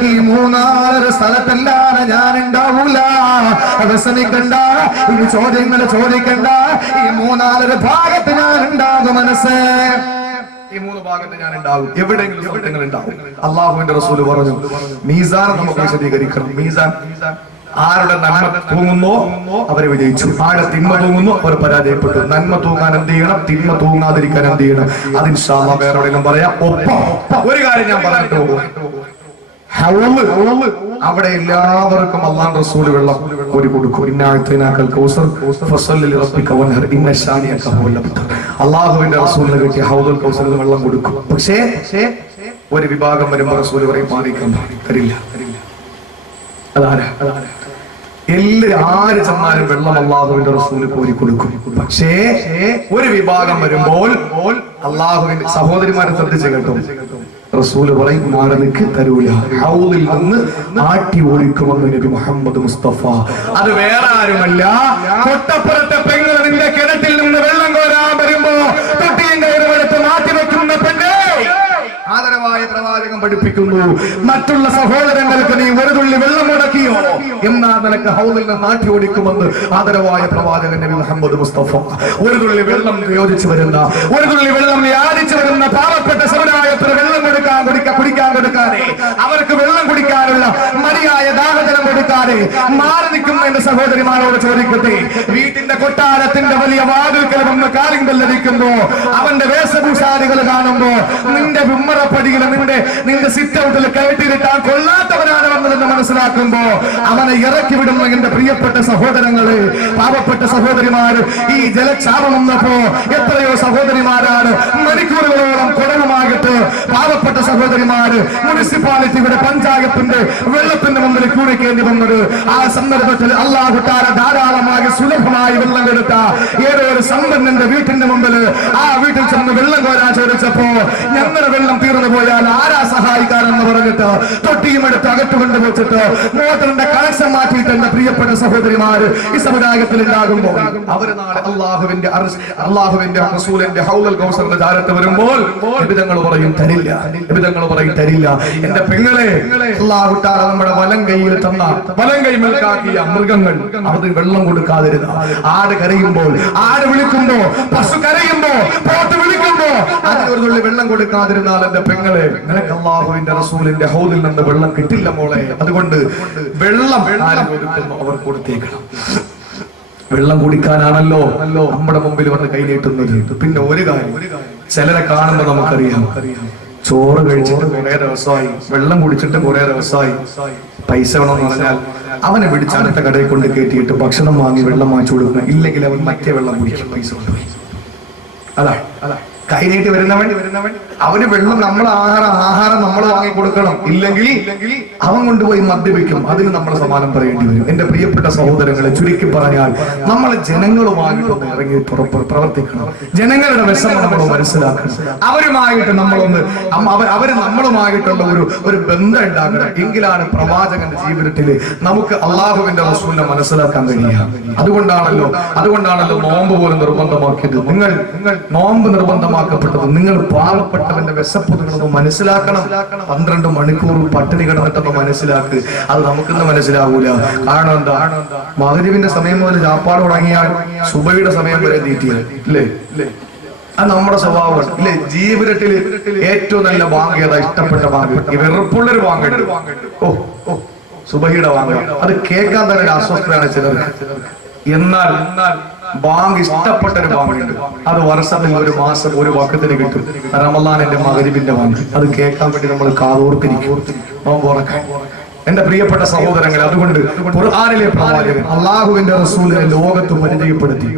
ഈ 3-4 സ്ഥലത്തല്ലാതെ ഞാൻ ഉണ്ടാവൂല, വിഷമിക്കണ്ട, ഈ ചോദ്യങ്ങൾ ചോദിക്കണ്ട, ഈ 3-4 ഭാഗത്ത് ഞാൻ ഉണ്ടാകും. മനസ്സേ, ഈ 3 ഭാഗത്ത് ഞാൻ ഉണ്ടാകും, എവിടെയെങ്കിലും നിങ്ങൾ ഉണ്ടാവും. അള്ളാഹുവിന്റെ റസൂല് പറഞ്ഞു, മീസാൻ നമുക്ക് വിശദീകരിക്കണം. മീസാൻ ആരുടെ നന്മ തൂങ്ങുന്നോ അവരെ വിജയിച്ചു, ആരുടെ തിന്മ തൂങ്ങുന്നോ അവർ പരാജയപ്പെട്ടു. നന്മ തൂങ്ങാൻ എന്ത് ചെയ്യണം, തിന്മ തൂങ്ങാതിരിക്കാൻ എന്ത് ചെയ്യണം, അത് ഇൻഷാ അല്ലാഹ് വേറെ എവിടെയെങ്കിലും പറയാം. ഒപ്പം ഒരു കാര്യം ഞാൻ പറഞ്ഞിട്ട് പോകും, അവിടെ എല്ലാവർക്കും അല്ലാഹുവിന്റെ റസൂൽ വെള്ളം കോരി കൊടുക്കും. അള്ളാഹുവിന്റെ റസൂലിന് കിട്ടിയ ഹൗദുൽ കൗസറിൽ വെള്ളം കൊടുക്കും. പക്ഷേ ഒരു വിഭാഗം വരുമ്പോൾ റസൂൽ പറയും, മാറിക്കാൻ തരില്ല. അതാരാ? എല്ലാരും ആര് ചെന്നാലും വെള്ളം അള്ളാഹുവിന്റെ റസൂല് കോരി കൊടുക്കും. പക്ഷേ ഒരു വിഭാഗം വരുമ്പോൾ അള്ളാഹുവിന്റെ സഹോദരിമാരെ ശ്രദ്ധിച്ച് കേട്ടോ, റസൂല് പറയും, മാറനിക്ക് തരൂല, ഹൗദിൽ നിന്ന് ആട്ടി ഒഴിക്കുമെന്ന് നബി മുഹമ്മദ് മുസ്തഫ. അത് വേറെ ആരുമല്ല, തൊട്ടപ്പുറത്തെ പെങ്ങൾ നിന്റെ കിണറ്റിൽ നിന്ന് വെള്ളം കോരാൻ വരുമ്പോ തൊട്ടിയും കയറുമെടുത്ത് മാറ്റി വെക്കുന്ന പെണ്ണ്. ആദരവായ പ്രവാചകൻ പഠിപ്പിക്കുന്നു, മറ്റുള്ള സഹോദരങ്ങൾക്ക് നീ ഒരു തുള്ളി വെള്ളം മുടക്കിയോ എന്നാ വെള്ളം നിനക്ക് ഹൗദിൽ നിന്ന് നാട്ടി ഓടിക്കുമെന്ന് ആദരവായ പ്രവാചകൻ നബി മുഹമ്മദ് മുസ്തഫ. ഒരു തുള്ളി വെള്ളം യോജിച്ചു വരുന്ന, ഒരു തുള്ളി വെള്ളം യാചിച്ചു വരുന്ന പാവപ്പെട്ട സമുദായത്തിന് വെള്ളം കുടിക്കാൻ കൊടുക്കാതെ, അവർക്ക് വെള്ളം കുടിക്കാനുള്ള മതിയായ ദാഹജലം കൊടുക്കാതെ മാറി നിൽക്കുന്ന എന്റെ സഹോദരിമാരോട് ചോദിക്കട്ടെ, വീട്ടിന്റെ കൊട്ടാരത്തിന്റെ വലിയ വാതിൽക്കൽ വന്ന് കാര്യം വെല്ലടിക്കുമ്പോ, അവന്റെ വേഷഭൂഷാദികൾ കാണുമ്പോ, നിന്റെ വിമ്മറപ്പടിയിൽ നിന്റെ സിറ്റ് ഔട്ടിൽ കയറ്റിയിട്ടാൻ കൊള്ളാത്തവനാണ് വന്നതെന്ന് മനസ്സിലാക്കുമ്പോ അവനെ ഇറക്കി വിടുന്ന എന്റെ പ്രിയപ്പെട്ട സഹോദരങ്ങള്, പാവപ്പെട്ട സഹോദരിമാര്, ഈ ജലക്ഷാമം വന്നപ്പോ എത്രയോ സഹോദരിമാരാണ് മണിക്കൂറുകളോളം കുടവുമാകിട്ട് പാവപ്പെട്ട സഹോദരിമാര് മുനിസിപ്പാലിറ്റിയുടെ പഞ്ചായത്തിന്റെ വെള്ളത്തിന്റെ മുമ്പിൽ കൂടിക്കേണ്ടി വന്നത്. ആ സന്ദർഭത്തിൽ അല്ലാഹു തആല ധാരാളമായി സുലഭമായി വെള്ളം കൊടുത്ത ഏതോ ഒരു സമ്പന്നന്റെ വീട്ടിന്റെ മുമ്പിൽ ആ വീട്ടിൽ ചെന്ന് വെള്ളം കോരാൻ ചോദിച്ചപ്പോ, ഞങ്ങളുടെ വെള്ളം തീർന്നു പോയാൽ ആരാ സഹായിക്കാരെന്ന് പറഞ്ഞിട്ട് തൊട്ടിയും എടുത്ത് അകത്ത് കൊണ്ടുവച്ചിട്ട് മോട്ടറിന്റെ കണക്ഷൻ മാറ്റിയിട്ട് എന്റെ പ്രിയപ്പെട്ട സഹോദരിമാര് ഈ സമുദായത്തിൽ ഉണ്ടാകുമ്പോൾ അവര് നാളെ അള്ളാഹുവിന്റെ റസൂലിന്റെ ഹൗദുൽ കൗസറിന്റെ ചാരത്ത് വരുമ്പോൾ നിബിധങ്ങൾ പറയും തരില്ല, നിബിധങ്ങൾ പറയും തരില്ല. എന്റെ പെങ്ങളെ, അല്ലാഹു തആല നമ്മുടെ വലം കൈയിൽ തന്ന, വലം കൈ മേൽക്കാക്കിയ മൃഗങ്ങൾ അത് വെള്ളം കൊടുക്കാതിരുന്ന, ആട് കരയുമ്പോൾ, ആട് വിളിക്കുമ്പോ, പശു കരയുമ്പോ, പോത്ത് വിളിക്കുമ്പോ അതിനൊരു തുള്ളി വെള്ളം കൊടുക്കാതിരുന്നാൽ എന്റെ പെങ്ങളെ, നിനക്ക് അല്ലാഹുവിന്റെ റസൂലിന്റെ ഹൗദിൽ നിന്ന് വെള്ളം കിട്ടില്ല മോളെ. അതുകൊണ്ട് വെള്ളം ആര് കൊടുക്കുന്നു അവർ കൊടുത്തേക്കണം. വെള്ളം കുടിക്കാനാണല്ലോ നമ്മുടെ മുമ്പിൽ വന്ന് കൈനീട്ടുന്നത്. പിന്നെ ഒരു കാര്യം, ചിലരെ കാണുമ്പോ നമുക്കറിയാം, ചോറ് കഴിച്ചിട്ട് കുറെ ദിവസമായി, വെള്ളം കുടിച്ചിട്ട് കുറെ ദിവസമായി, പൈസ വേണമെന്ന് പറഞ്ഞാൽ അവനെ പിടിച്ച് അടുത്ത കടയിൽ കൊണ്ട് കയറ്റിയിട്ട് ഭക്ഷണം വാങ്ങി വെള്ളം വാങ്ങിച്ചു കൊടുക്കണം. ഇല്ലെങ്കിൽ അവൻ മറ്റേ വെള്ളം കുടിക്കും, പൈസ കൊണ്ടുപോയി. അതാ കൈനീട്ടി വരുന്നവൻ അവന് വെള്ളം, നമ്മൾ ആഹാരം നമ്മൾ വാങ്ങി കൊടുക്കണം. ഇല്ലെങ്കിൽ അവൻ കൊണ്ടുപോയി മദ്യപിക്കും. അതിന് നമ്മൾ സമാനം പറയേണ്ടി വരും. എന്റെ പ്രിയപ്പെട്ട സഹോദരങ്ങളെ, ചുരുക്കി പറഞ്ഞാൽ നമ്മൾ ജനങ്ങളുമായിട്ടൊന്ന് ഇറങ്ങി പ്രവർത്തിക്കണം. ജനങ്ങളുടെ വിഷമം നമ്മൾ മനസ്സിലാക്കണം. അവരുമായിട്ട് നമ്മളൊന്ന് അവര് നമ്മളുമായിട്ടുള്ള ഒരു ബന്ധം ഉണ്ടാക്കണം. എങ്കിലാണ് പ്രവാചകന്റെ ജീവിതത്തിൽ നമുക്ക് അള്ളാഹുവിന്റെ റസൂലിനെ മനസ്സിലാക്കാൻ കഴിയുക. അതുകൊണ്ടാണല്ലോ നോമ്പ് പോലും നിർബന്ധമാക്കിയത്. നിങ്ങൾ നോമ്പ് നിർബന്ധമാക്കപ്പെട്ടത് നിങ്ങൾ പാവപ്പെട്ടവന്റെ വിശപ്പ് നിങ്ങളൊന്ന് മനസ്സിലാക്കണം. 12 മണിക്കൂർ പട്ടിണി കിടന്നിട്ടൊന്ന് മനസ്സിലാക്ക്. അത് നമുക്കൊന്നും മനസ്സിലാവൂല. കാരണം എന്താ, മഗ്‌രിബിന്റെ സമയം മുതൽ ചാപ്പാട് തുടങ്ങിയാൽ സുബഹിയുടെ സമയം വരെ തീറ്റിയാണ്, ഇല്ലേ? അത് നമ്മുടെ സ്വഭാവമാണ്, ഇല്ലേ? ജീവിതത്തിൽ ഏറ്റവും നല്ല ബാങ്ക് ഏതാ? ഇഷ്ടപ്പെട്ട ബാങ്ക്, വെറുപ്പുള്ളൊരു ബാങ്ക്, ഓ സുബഹിയുടെ ബാങ്ക്. അത് കേൾക്കാൻ തന്നെ ഒരു അസ്വസ്ഥതയാണ് ചിലർക്ക്. എന്നാൽ ബാങ്ക് ഇഷ്ടപ്പെട്ട ഒരു ബാങ്കുണ്ട്, അത് വർഷത്തിൽ ഒരു മാസം ഒരു വക്കത്തിന് കിട്ടും. റമളാനിന്റെ മഗ്‌രിബിന്റെ ബാങ്ക്. അത് കേൾക്കാൻ വേണ്ടി നമ്മൾ കാതോർത്തിരിക്കും, നോമ്പ് തുറക്കാൻ. എന്റെ പ്രിയപ്പെട്ട സഹോദരങ്ങളെ, അതുകൊണ്ട് ഖുർആനിലെ പ്രവാചകൻ അല്ലാഹുവിന്റെ റസൂലിനെ ലോകത്ത് പരിചയപ്പെടുത്തി.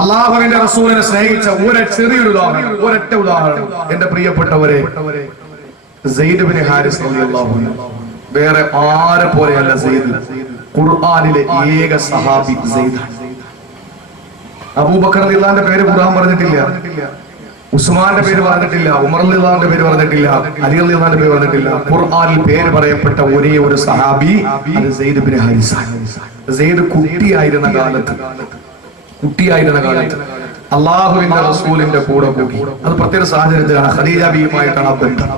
അല്ലാഹുവിന്റെ റസൂലിനെ സ്നേഹിച്ച ഒരൊറ്റ ഉദാഹരണം എന്റെ പ്രിയപ്പെട്ടവരെ, സെയ്ദ് ബിൻ ഹാരിസ് റളിയല്ലാഹു അൻഹു. വേറെ ആരെ പോലെയല്ല സെയ്ദ്. ഖുർആനിലെ ഏക സഹാബി സെയ്ദാണ്. അബൂബക്കർ റളിയല്ലാഹുവിന്റെ പേര് ഖുർആൻ പറഞ്ഞിട്ടില്ല, ഉസ്മാന്റെ പേര് പറഞ്ഞിട്ടില്ല, ഉമർ റളിയല്ലാഹുവിന്റെ പേര് പറഞ്ഞിട്ടില്ല, അലി റളിയല്ലാഹുവിന്റെ പേര് പറഞ്ഞിട്ടില്ല. ഖുർആനിൽ പേര് പറയപ്പെട്ട ഒരേ ഒരു സഹാബി അത് സെയ്ദ് ബിൻ ഹാരിസ. സെയ്ദ് കുട്ടിയായിരുന്ന കാലത്ത് അല്ലാഹുവിന്റെ റസൂലിന്റെ കൂടെ പോയി. അത് പ്രത്യേക സാഹചര്യത്തിലാണ്. ഖദീജ ബീവിയുമായിട്ടാണ് ആ ബന്ധം.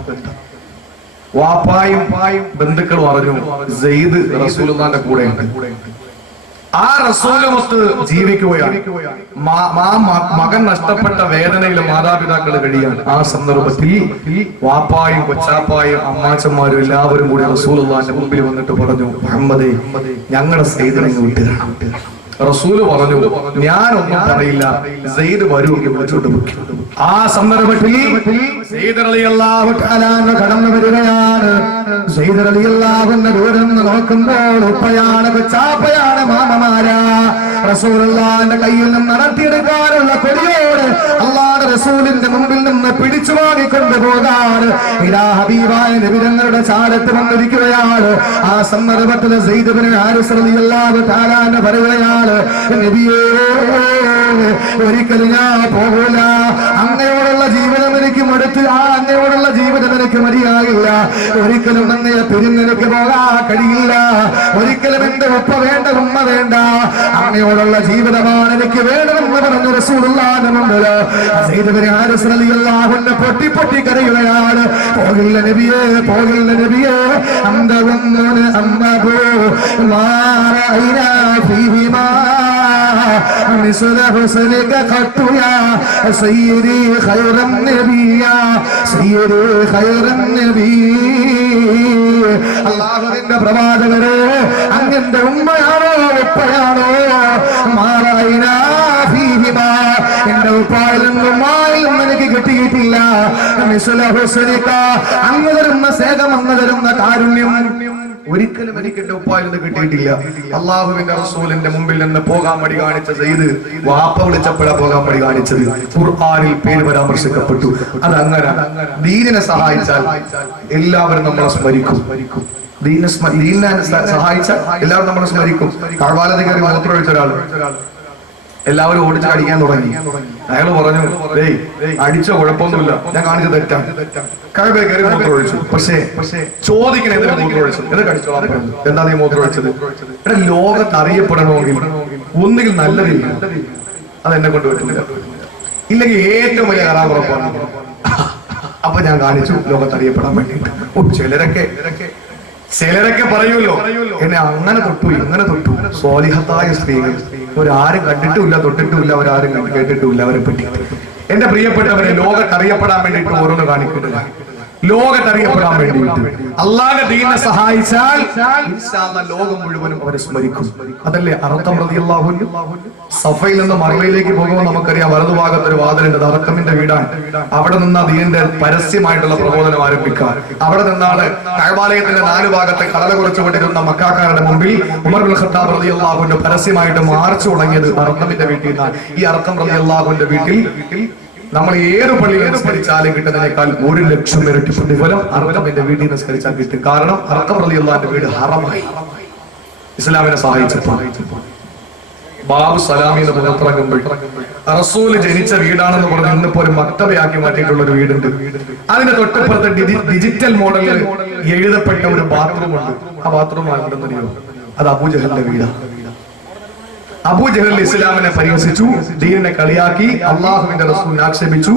വാപ്പായും ബന്ധുക്കളും അറിഞ്ഞു സെയ്ദ് റസൂലുള്ളാഹിന്റെ കൂടെയുണ്ട്. ആ റസൂലുമൊത്ത് ജീവിക്കുകയാണ്. മകൻ നഷ്ടപ്പെട്ട വേദനയിൽ മാതാപിതാക്കൾ കഴിയാണ്. ആ സന്ദർഭത്തിൽ വാപ്പായും കൊച്ചാപ്പായും അമ്മാച്ചന്മാരും എല്ലാവരും കൂടി റസൂലുള്ളാഹിന്റെ മുമ്പിൽ വന്നിട്ട് പറഞ്ഞു, മുഹമ്മദേ, ഞങ്ങളുടെ സെയ്ദിനെ വിട്ടുതരണം. റസൂല് പറഞ്ഞു, ഞാനൊന്നും പറയില്ല, സെയ്ദ് വരൂ എന്ന് വിളിച്ചോണ്ട് പോയി. ആ സന്ദർഭത്തിൽ സെയ്ദ് റളിയല്ലാഹു തആല കടന്നു വരികയാണ്. സെയ്ദ് റളിയല്ലാഹു അൻഹു ദൂരം നോക്കുമ്പോൾ ഉപ്പയാണ്, കൊച്ചാപ്പയാണ്, മാമമാരാ. റസൂലുള്ളാഹിന്റെ കയ്യിൽ നിന്ന് നടത്തിയെടുക്കാനുള്ള കൊടിയോട് അല്ലാഹുവിന്റെ റസൂലിന്റെ മുമ്പിൽ നിന്ന് പിടിച്ചു വാങ്ങിക്കൊണ്ട് പോകാൻ ഇലാ ഹബീബായ നബി തങ്ങളുടെ ചാരത്ത് വന്നിരിക്കുകയാണ്. ആ സന്ദർഭത്തിൽ സെയ്ദ് ബിൻ ഹാരിസ് റളിയല്ലാഹു തആല പറയുകയാണ്, നബിയേ, ഒരിക്കലും ഞാൻ പോകൂല, അങ്ങയോടുള്ള ജീവിതം എനിക്ക് മടുത്ത് ആ അങ്ങയോടുള്ള ജീവിതം എനിക്ക് മതിയാകില്ല. ഒരിക്കലും അങ്ങയെ പിരിഞ്ഞെനിക്ക് പോകാൻ കഴിയില്ല. ഒരിക്കലും എന്റെ ഉപ്പ വേണ്ട, ഉമ്മ വേണ്ട, അങ്ങയോടുള്ള ജീവിതമാണ് എനിക്ക് വേണമെന്ന് പറഞ്ഞ റസൂലുള്ളാഹിന്റെ മുമ്പിൽ സയ്യിദ് ഇബ്നു ഹാരിസ് റളിയല്ലാഹു അൻഹു പൊട്ടി പൊട്ടി കരയുകയാണ്. പോകില്ല നബിയേ, പോകില്ല നബിയേ, അന്തവന്നന അമ്മബു മാറൈനാ ഫീഹിമാ മിസ്ല ഹുസ്നിക ഖത്തുയാ സയ്യിദി ഖൈറൻ നബിയാ സയ്യിദി ഖൈറൻ നബി. അല്ലാഹുവിന്റെ പ്രവാചകരെ, അങ്ങന്റെ ഉമ്മയാണോ ഉപ്പയാണോ? മാറൈനാ ഫീഹിമാ, എന്റെ ഉപ്പായിൽ നിന്നും ഉമ്മായിൽ നിന്നും എനിക്ക് കിട്ടിയിട്ടില്ല. മിസ്ല ഹുസ്നിക, അങ്ങ് തരുന്ന സ്നേഹം, അങ്ങ് തരുന്ന കാരുണ്യം ഒരിക്കലും എനിക്ക് എന്റെ ഉപ്പായിൽ നിന്ന് കിട്ടിയിട്ടില്ല. അള്ളാഹുവിന്റെ റസൂലിന്റെ മുമ്പിൽ നിന്ന് പോകാൻ മടി കാണിച്ച സെയ്ദ് വാപ്പ വിളിച്ചപ്പോഴാ പോകാൻ മടി കാണിച്ചത്. ഖുർആനിൽ പേര് പരാമർശിക്കപ്പെട്ടു. അത് അങ്ങനെ ദീനിനെ സഹായിച്ചാൽ എല്ലാവരും നമ്മളെ സ്മരിക്കും. ദീനിനെ സഹായിച്ചാൽ എല്ലാവരും നമ്മളെ സ്മരിക്കും. കഅബാലയിൽ കയറി മൂത്രമൊഴിച്ച ഒരാൾ എല്ലാവരും ഓടിച്ച് അടിക്കാൻ തുടങ്ങി. അയാൾ പറഞ്ഞു, അടിച്ചോ കുഴപ്പമൊന്നുമില്ല, ഞാൻ കാണിച്ചത് തെറ്റാണ്. കഅബയിൽ കയറി മൂത്രമൊഴിച്ചു. പക്ഷേ ചോദിക്കണേ എന്തിനാ മൂത്രമൊഴിച്ചു? എന്നിട്ട് അടിച്ചോളാം. എന്താ നീ മൂത്രമൊഴിച്ചത്? എടാ, ലോകത്ത് അറിയപ്പെടണമെങ്കിൽ ഒന്നുകിൽ നല്ലതില്ല, അതെന്നെ കൊണ്ട് പറ്റില്ല, ഇല്ലെങ്കിൽ ഏറ്റവും വലിയ കറാപുറപ്പാണ്. അപ്പൊ ഞാൻ കാണിച്ചു ലോകത്ത് അറിയപ്പെടാൻ വേണ്ടിയിട്ട്. ചിലരൊക്കെ പറയുമല്ലോ, എന്നെ അങ്ങനെ തൊട്ടു ഇങ്ങനെ തൊട്ടു. സ്വാലിഹത്തായ സ്ത്രീകൾ ഒരാരും കണ്ടിട്ടുമില്ല, തൊട്ടിട്ടുമില്ല, അവരാരും കേട്ടിട്ടുമില്ല അവരെ പറ്റി. എന്റെ പ്രിയപ്പെട്ടവരെ, ലോകത്ത് അറിയപ്പെടാൻ വേണ്ടിയിട്ട് ഓരോന്ന് കാണിക്കുന്നില്ല. ലോകത്ത് അറിയപ്പെടാൻ വേണ്ടിയിട്ട് അല്ലാഹുവിന്റെ ദീനിനെ സഹായിച്ചാൽ ഇൻഷാ അല്ലാഹ് ലോകം മുഴുവനും അവരെ സ്മരിക്കും. അതല്ലേ അർഖം റളിയല്ലാഹു അൻഹു സഫയിൽ നിന്ന് മർവയിലേക്ക് പോകുമ്പോൾ നമുക്കറിയാം, വലതുഭാഗത്ത് ഒരു വാതിലുണ്ട്. അത് അർഖമിന്റെ വീടാണ്. അവിടെ നിന്ന് ദീനിന്റെ പരസ്യമായിട്ടുള്ള പ്രബോധനം ആരംഭിക്കാൻ. അവിടെ നിന്നാണ് കഅബാലയത്തിന്റെ 4 ഭാഗത്തെ കടല കുറച്ചുകൊണ്ടിരുന്ന മക്കാക്കാരുടെ മുമ്പിൽ ഉമർ ഇബ്നുൽ ഖത്താബ് റളിയല്ലാഹു അൻഹു പരസ്യമായിട്ട് മാർച്ച് തുടങ്ങിയത് അർഖമിന്റെ വീട്ടിൽ നിന്നാണ്. ഈ അർഖം റളിയല്ലാഹുവിന്റെ വീട്ടിൽ നമ്മൾ ഏത് പള്ളിയിൽ നിസ്കരിച്ചാലും കിട്ടുന്നതിനേക്കാൾ 1,00,000 ഇരട്ടി പ്രതിഫലം അർഖമിന്റെ വീട്ടിൽ നിസ്കരിച്ചാൽ കിട്ടും. കാരണം അർഖം റളിയല്ലാഹുവിന്റെ വീട് ഹറമായി ഇസ്ലാമിനെ സഹായിച്ചപ്പോൾ. ബാബു സലാമി എന്ന് പുറത്തിറങ്ങുമ്പോൾ റസൂല് ജനിച്ച വീടാണെന്ന് പറഞ്ഞ് ഇന്നിപ്പോ ഒരു മക്തബയാക്കി മാറ്റിയിട്ടുള്ള ഒരു വീടുണ്ട്. അതിന്റെ തൊട്ടപ്പുറത്ത് ഡിജിറ്റൽ മോഡലിൽ എഴുതപ്പെട്ട ഒരു ബാത്റൂം ഉണ്ട്. ആ ബാത്റൂം ആരുണ്ടെന്നറിയോ? അത് അബൂജഹലിന്റെ വീടാണ്. അബൂജഹൽ ഇസ്ലാമിനെ പരിഹസിച്ചു, ദീനിനെ കളിയാക്കി, അള്ളാഹുവിന്റെ റസൂലിനെ ആക്ഷേപിച്ചു.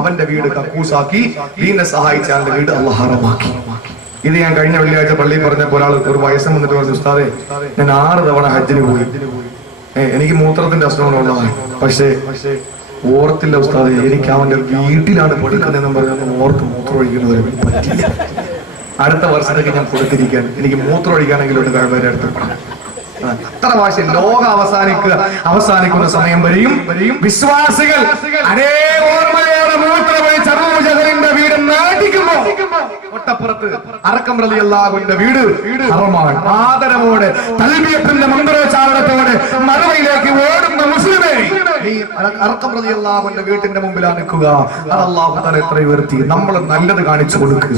അവന്റെ വീട് കക്കൂസാക്കി, ദീനിനെ സഹായിച്ച അവന്റെ വീട് അല്ലാഹു ഹറമാക്കി. ഇത് ഞാൻ കഴിഞ്ഞ വെള്ളിയാഴ്ച പള്ളിയിൽ പറഞ്ഞപ്പോൾ ഒരാൾ ഒരു വയസ്സം വന്നിട്ട് പറഞ്ഞു, ഉസ്താദേ ഞാൻ 6 തവണ ഹജ്ജിന് പോയി, എനിക്ക് മൂത്രത്തിന്റെ അസുഖങ്ങളുള്ളതാണ്, പക്ഷേ ഓർത്തില്ല ഉസ്താദേ, എനിക്ക് അവന്റെ വീട്ടിലാണ് പഠിക്കുന്നതെന്നും പറഞ്ഞ് ഓർത്ത് മൂത്രം ഒഴിക്കുന്നത് പറ്റില്ല. അടുത്ത വർഷത്തേക്ക് ഞാൻ കൊടുത്തിരിക്കാൻ, എനിക്ക് മൂത്രം ഒഴിക്കാനെങ്കിലും ഒരു കാര്യം അടുത്ത് അത്ര ഭാഷ. ലോകം അവസാനിക്കുന്ന സമയം വരെയും വിശ്വാസികൾ അതേ ഓർമ്മയോടെ മൂത്രമൊഴിച്ച അബൂജഹലിന്റെ വീട് നാട്ടിക്കുമ്പോ തൊട്ടപ്പുറത്ത് അർഖം റളിയല്ലാഹുവിന്റെ വീട് ഹറമാണ്. ആദരവോടെ തൽബിയത്തിന്റെ മന്ത്രോച്ചാരണത്തോടെ മറുവയിലേക്ക് ഓടുന്ന മുസ്ലിമേ, നീ അർഖം റളിയല്ലാഹുവിന്റെ വീട്ടിന്റെ മുമ്പിലാണ് നിൽക്കുക. അത് അല്ലാഹു തആല എത്ര ഉയർത്തി. നമ്മൾ നല്ലത് കാണിച്ചു കൊടുക്കുക.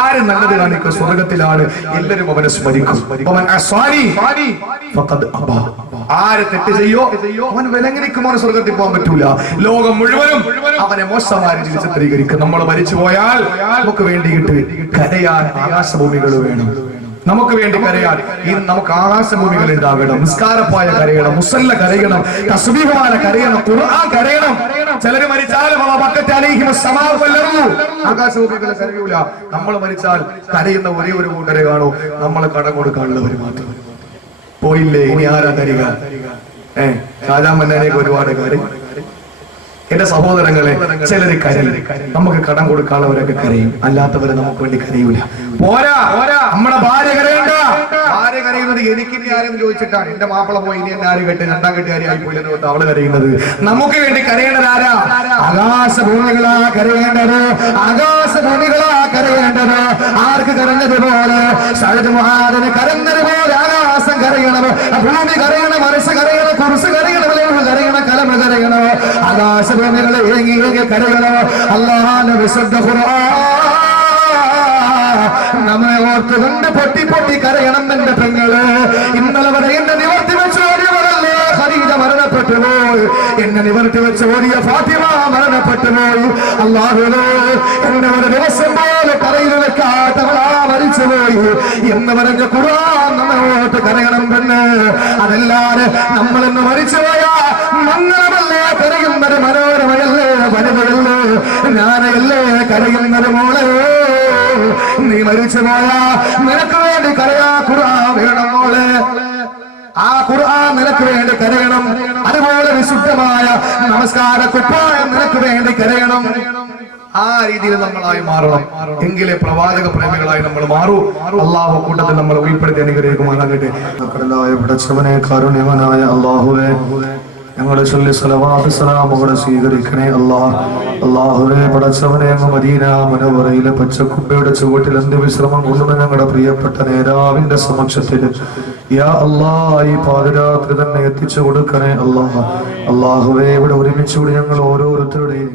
ആര് നല്ലത് കാണിക്കുക സ്വർഗത്തിലാണ്. എല്ലാവരും അവനെ സ്മരിക്കും. ആര് തെറ്റ് ചെയ്യോ അവൻ വിലങ്ങനിക്കും, അവന് സ്വർഗത്തിൽ പോകാൻ പറ്റൂല. ലോകം മുഴുവനും അവനെ മോശമായ രീതിയിൽ ചിത്രീകരിക്കും. നമ്മൾ മരിച്ചു പോയാൽ നമുക്ക് വേണ്ടിയിട്ട് കരയാൻ ആകാശഭൂമികൾ വേണം. നമുക്ക് വേണ്ടി കരയാൻ നമുക്ക് ആകാശഭൂമികൾ ഉണ്ടാകണം. നിസ്കാരപ്പായ കരയണം, മുസല്ല കരയണം, തസ്ബീഹുമാല കരയണം, ഖുർആൻ കരയണം. ചിലര് മരിച്ചാലും ആകാശഭൂമികളെ കരയൂല. നമ്മൾ മരിച്ചാൽ കരയുന്ന ഒരേ ഒരു കൂട്ടരെ കാണൂ, നമ്മൾ കടം കൊടുക്കാനുള്ളവർ മാത്രം. പോയില്ലേ, ഇനി ആരാ കരയുക? ഷാജാൻ മന്നാനെയൊക്കെ ഒരുപാട് കാര്യം. എന്റെ സഹോദരങ്ങളെ, ചിലര് കരയും. നമുക്ക് കടം കൊടുക്കാനുള്ളവരൊക്കെ കരയും, അല്ലാത്തവരെ നമുക്ക് വേണ്ടി കരയൂല. പോരാ, നമ്മുടെ ഭാര്യ കരയണ്ട. ഭാര്യ കരയുന്നത് എനിക്ക് ഇനി ആരെന്ന് ചോദിച്ചിട്ടാണ്. എന്റെ മാപ്പിള പോയി, ഇനി എന്നെ ആര് കെട്ടി 2ാം കെട്ടുകാരി ആയി പോയില്ലെന്ന് പറഞ്ഞാൽ അവള് കരയുന്നത്. നമുക്ക് വേണ്ടി കരയേണ്ടത് ആരാ? ആകാശഭൂമികളാ കരയേണ്ടത്, ആകാശഭൂമികളാ കരയേണ്ടത്. ആർക്ക് കരഞ്ഞതുപോലെ സഅദ് മുആദിന് കരഞ്ഞതുപോലെ ആകാശം കരയണം, ഭൂമി കരയണം, മനസ്സ് കരയണം, കുർസ് കരയണം, കരയണം, കലമ കരയണം, ആകാശഭൂമികളെ ഏങ്ങി കരയണം. അല്ലാഹുവിന്റെ വിശുദ്ധ ഖുർആൻ നമ്മെ ഓർത്തുകൊണ്ട് പൊട്ടി പൊട്ടി കരയണം. എന്റെ പെങ്ങള്, ഇന്നലെ വരെ എന്നെ നിവർത്തി വെച്ചു ഖദീജ മരണപ്പെട്ടു. മരണപ്പെട്ടു പോയി. എന്നെ നിവർത്തി വെച്ച് ഓടിയ ഫാത്തിമ മരണപ്പെട്ടു പോയി. അല്ലാഹുവേ, എന്നെ ഒരു ദിവസം പോലെ കരയിൽ വെക്കാത്തവളാ മരിച്ചുപോയി എന്ന് പറഞ്ഞ ഖുർആൻ നമ്മോട്ട് കരയണം പെണ്ണ്. അതല്ലാതെ നമ്മളിന്ന് മരിച്ചുപോയ മംഗളമല്ലേ കരയുന്നത്, മനോരമയല്ലേ, വലുതല്ലേ, ഞാനല്ലേ കരയുന്നത് മോളെ. നീ മരിച്ചുപോയ നിനക്ക് വേണ്ടി കരയാ ഖുർആൻ വേണം മോളെ. ആ ഖുർആൻ നിനക്ക് വേണ്ടി കരയണം. അതുപോലെ വിശുദ്ധമായ നമസ്കാര കുപ്പായം നിനക്ക് വേണ്ടി കരയണം. ആ രീതിയിൽ നമ്മളായി മാറണം. എങ്കിലേ പ്രവാചക പ്രേമികളായി നമ്മൾ മാറൂ. അള്ളാഹു കൂട്ടത്തിൽ നമ്മൾ ഉൾപ്പെടുത്തി അനുഗ്രഹിക്കുമാറാകട്ടെ. പടച്ചവനെ, കാരുണ്യവനായ അള്ളാഹുവേ, ഞങ്ങളെ ചൊല്ലി സ്വലവാത്ത് സലാമുകളെ സ്വീകരിക്കണേ അല്ലാഹ്. അല്ലാഹുവേ, പടച്ചവനെ, മദീന മുനവറയിലെ പച്ചക്കുപ്പയുടെ ചുവട്ടിൽ അന്ത്യവിശ്രമം കൊള്ളുന്ന ഞങ്ങളുടെ പ്രിയപ്പെട്ട നേതാവിന്റെ സമക്ഷത്തിൽ യാ അല്ലാഹ് ഈ പാതിരാത്രി തന്നെ എത്തിച്ചു കൊടുക്കണേ അല്ലാഹ്. അല്ലാഹുവേ, ഇവിടെ ഒരുമിച്ചുകൂടി ഞങ്ങൾ ഓരോരുത്തരുടെയും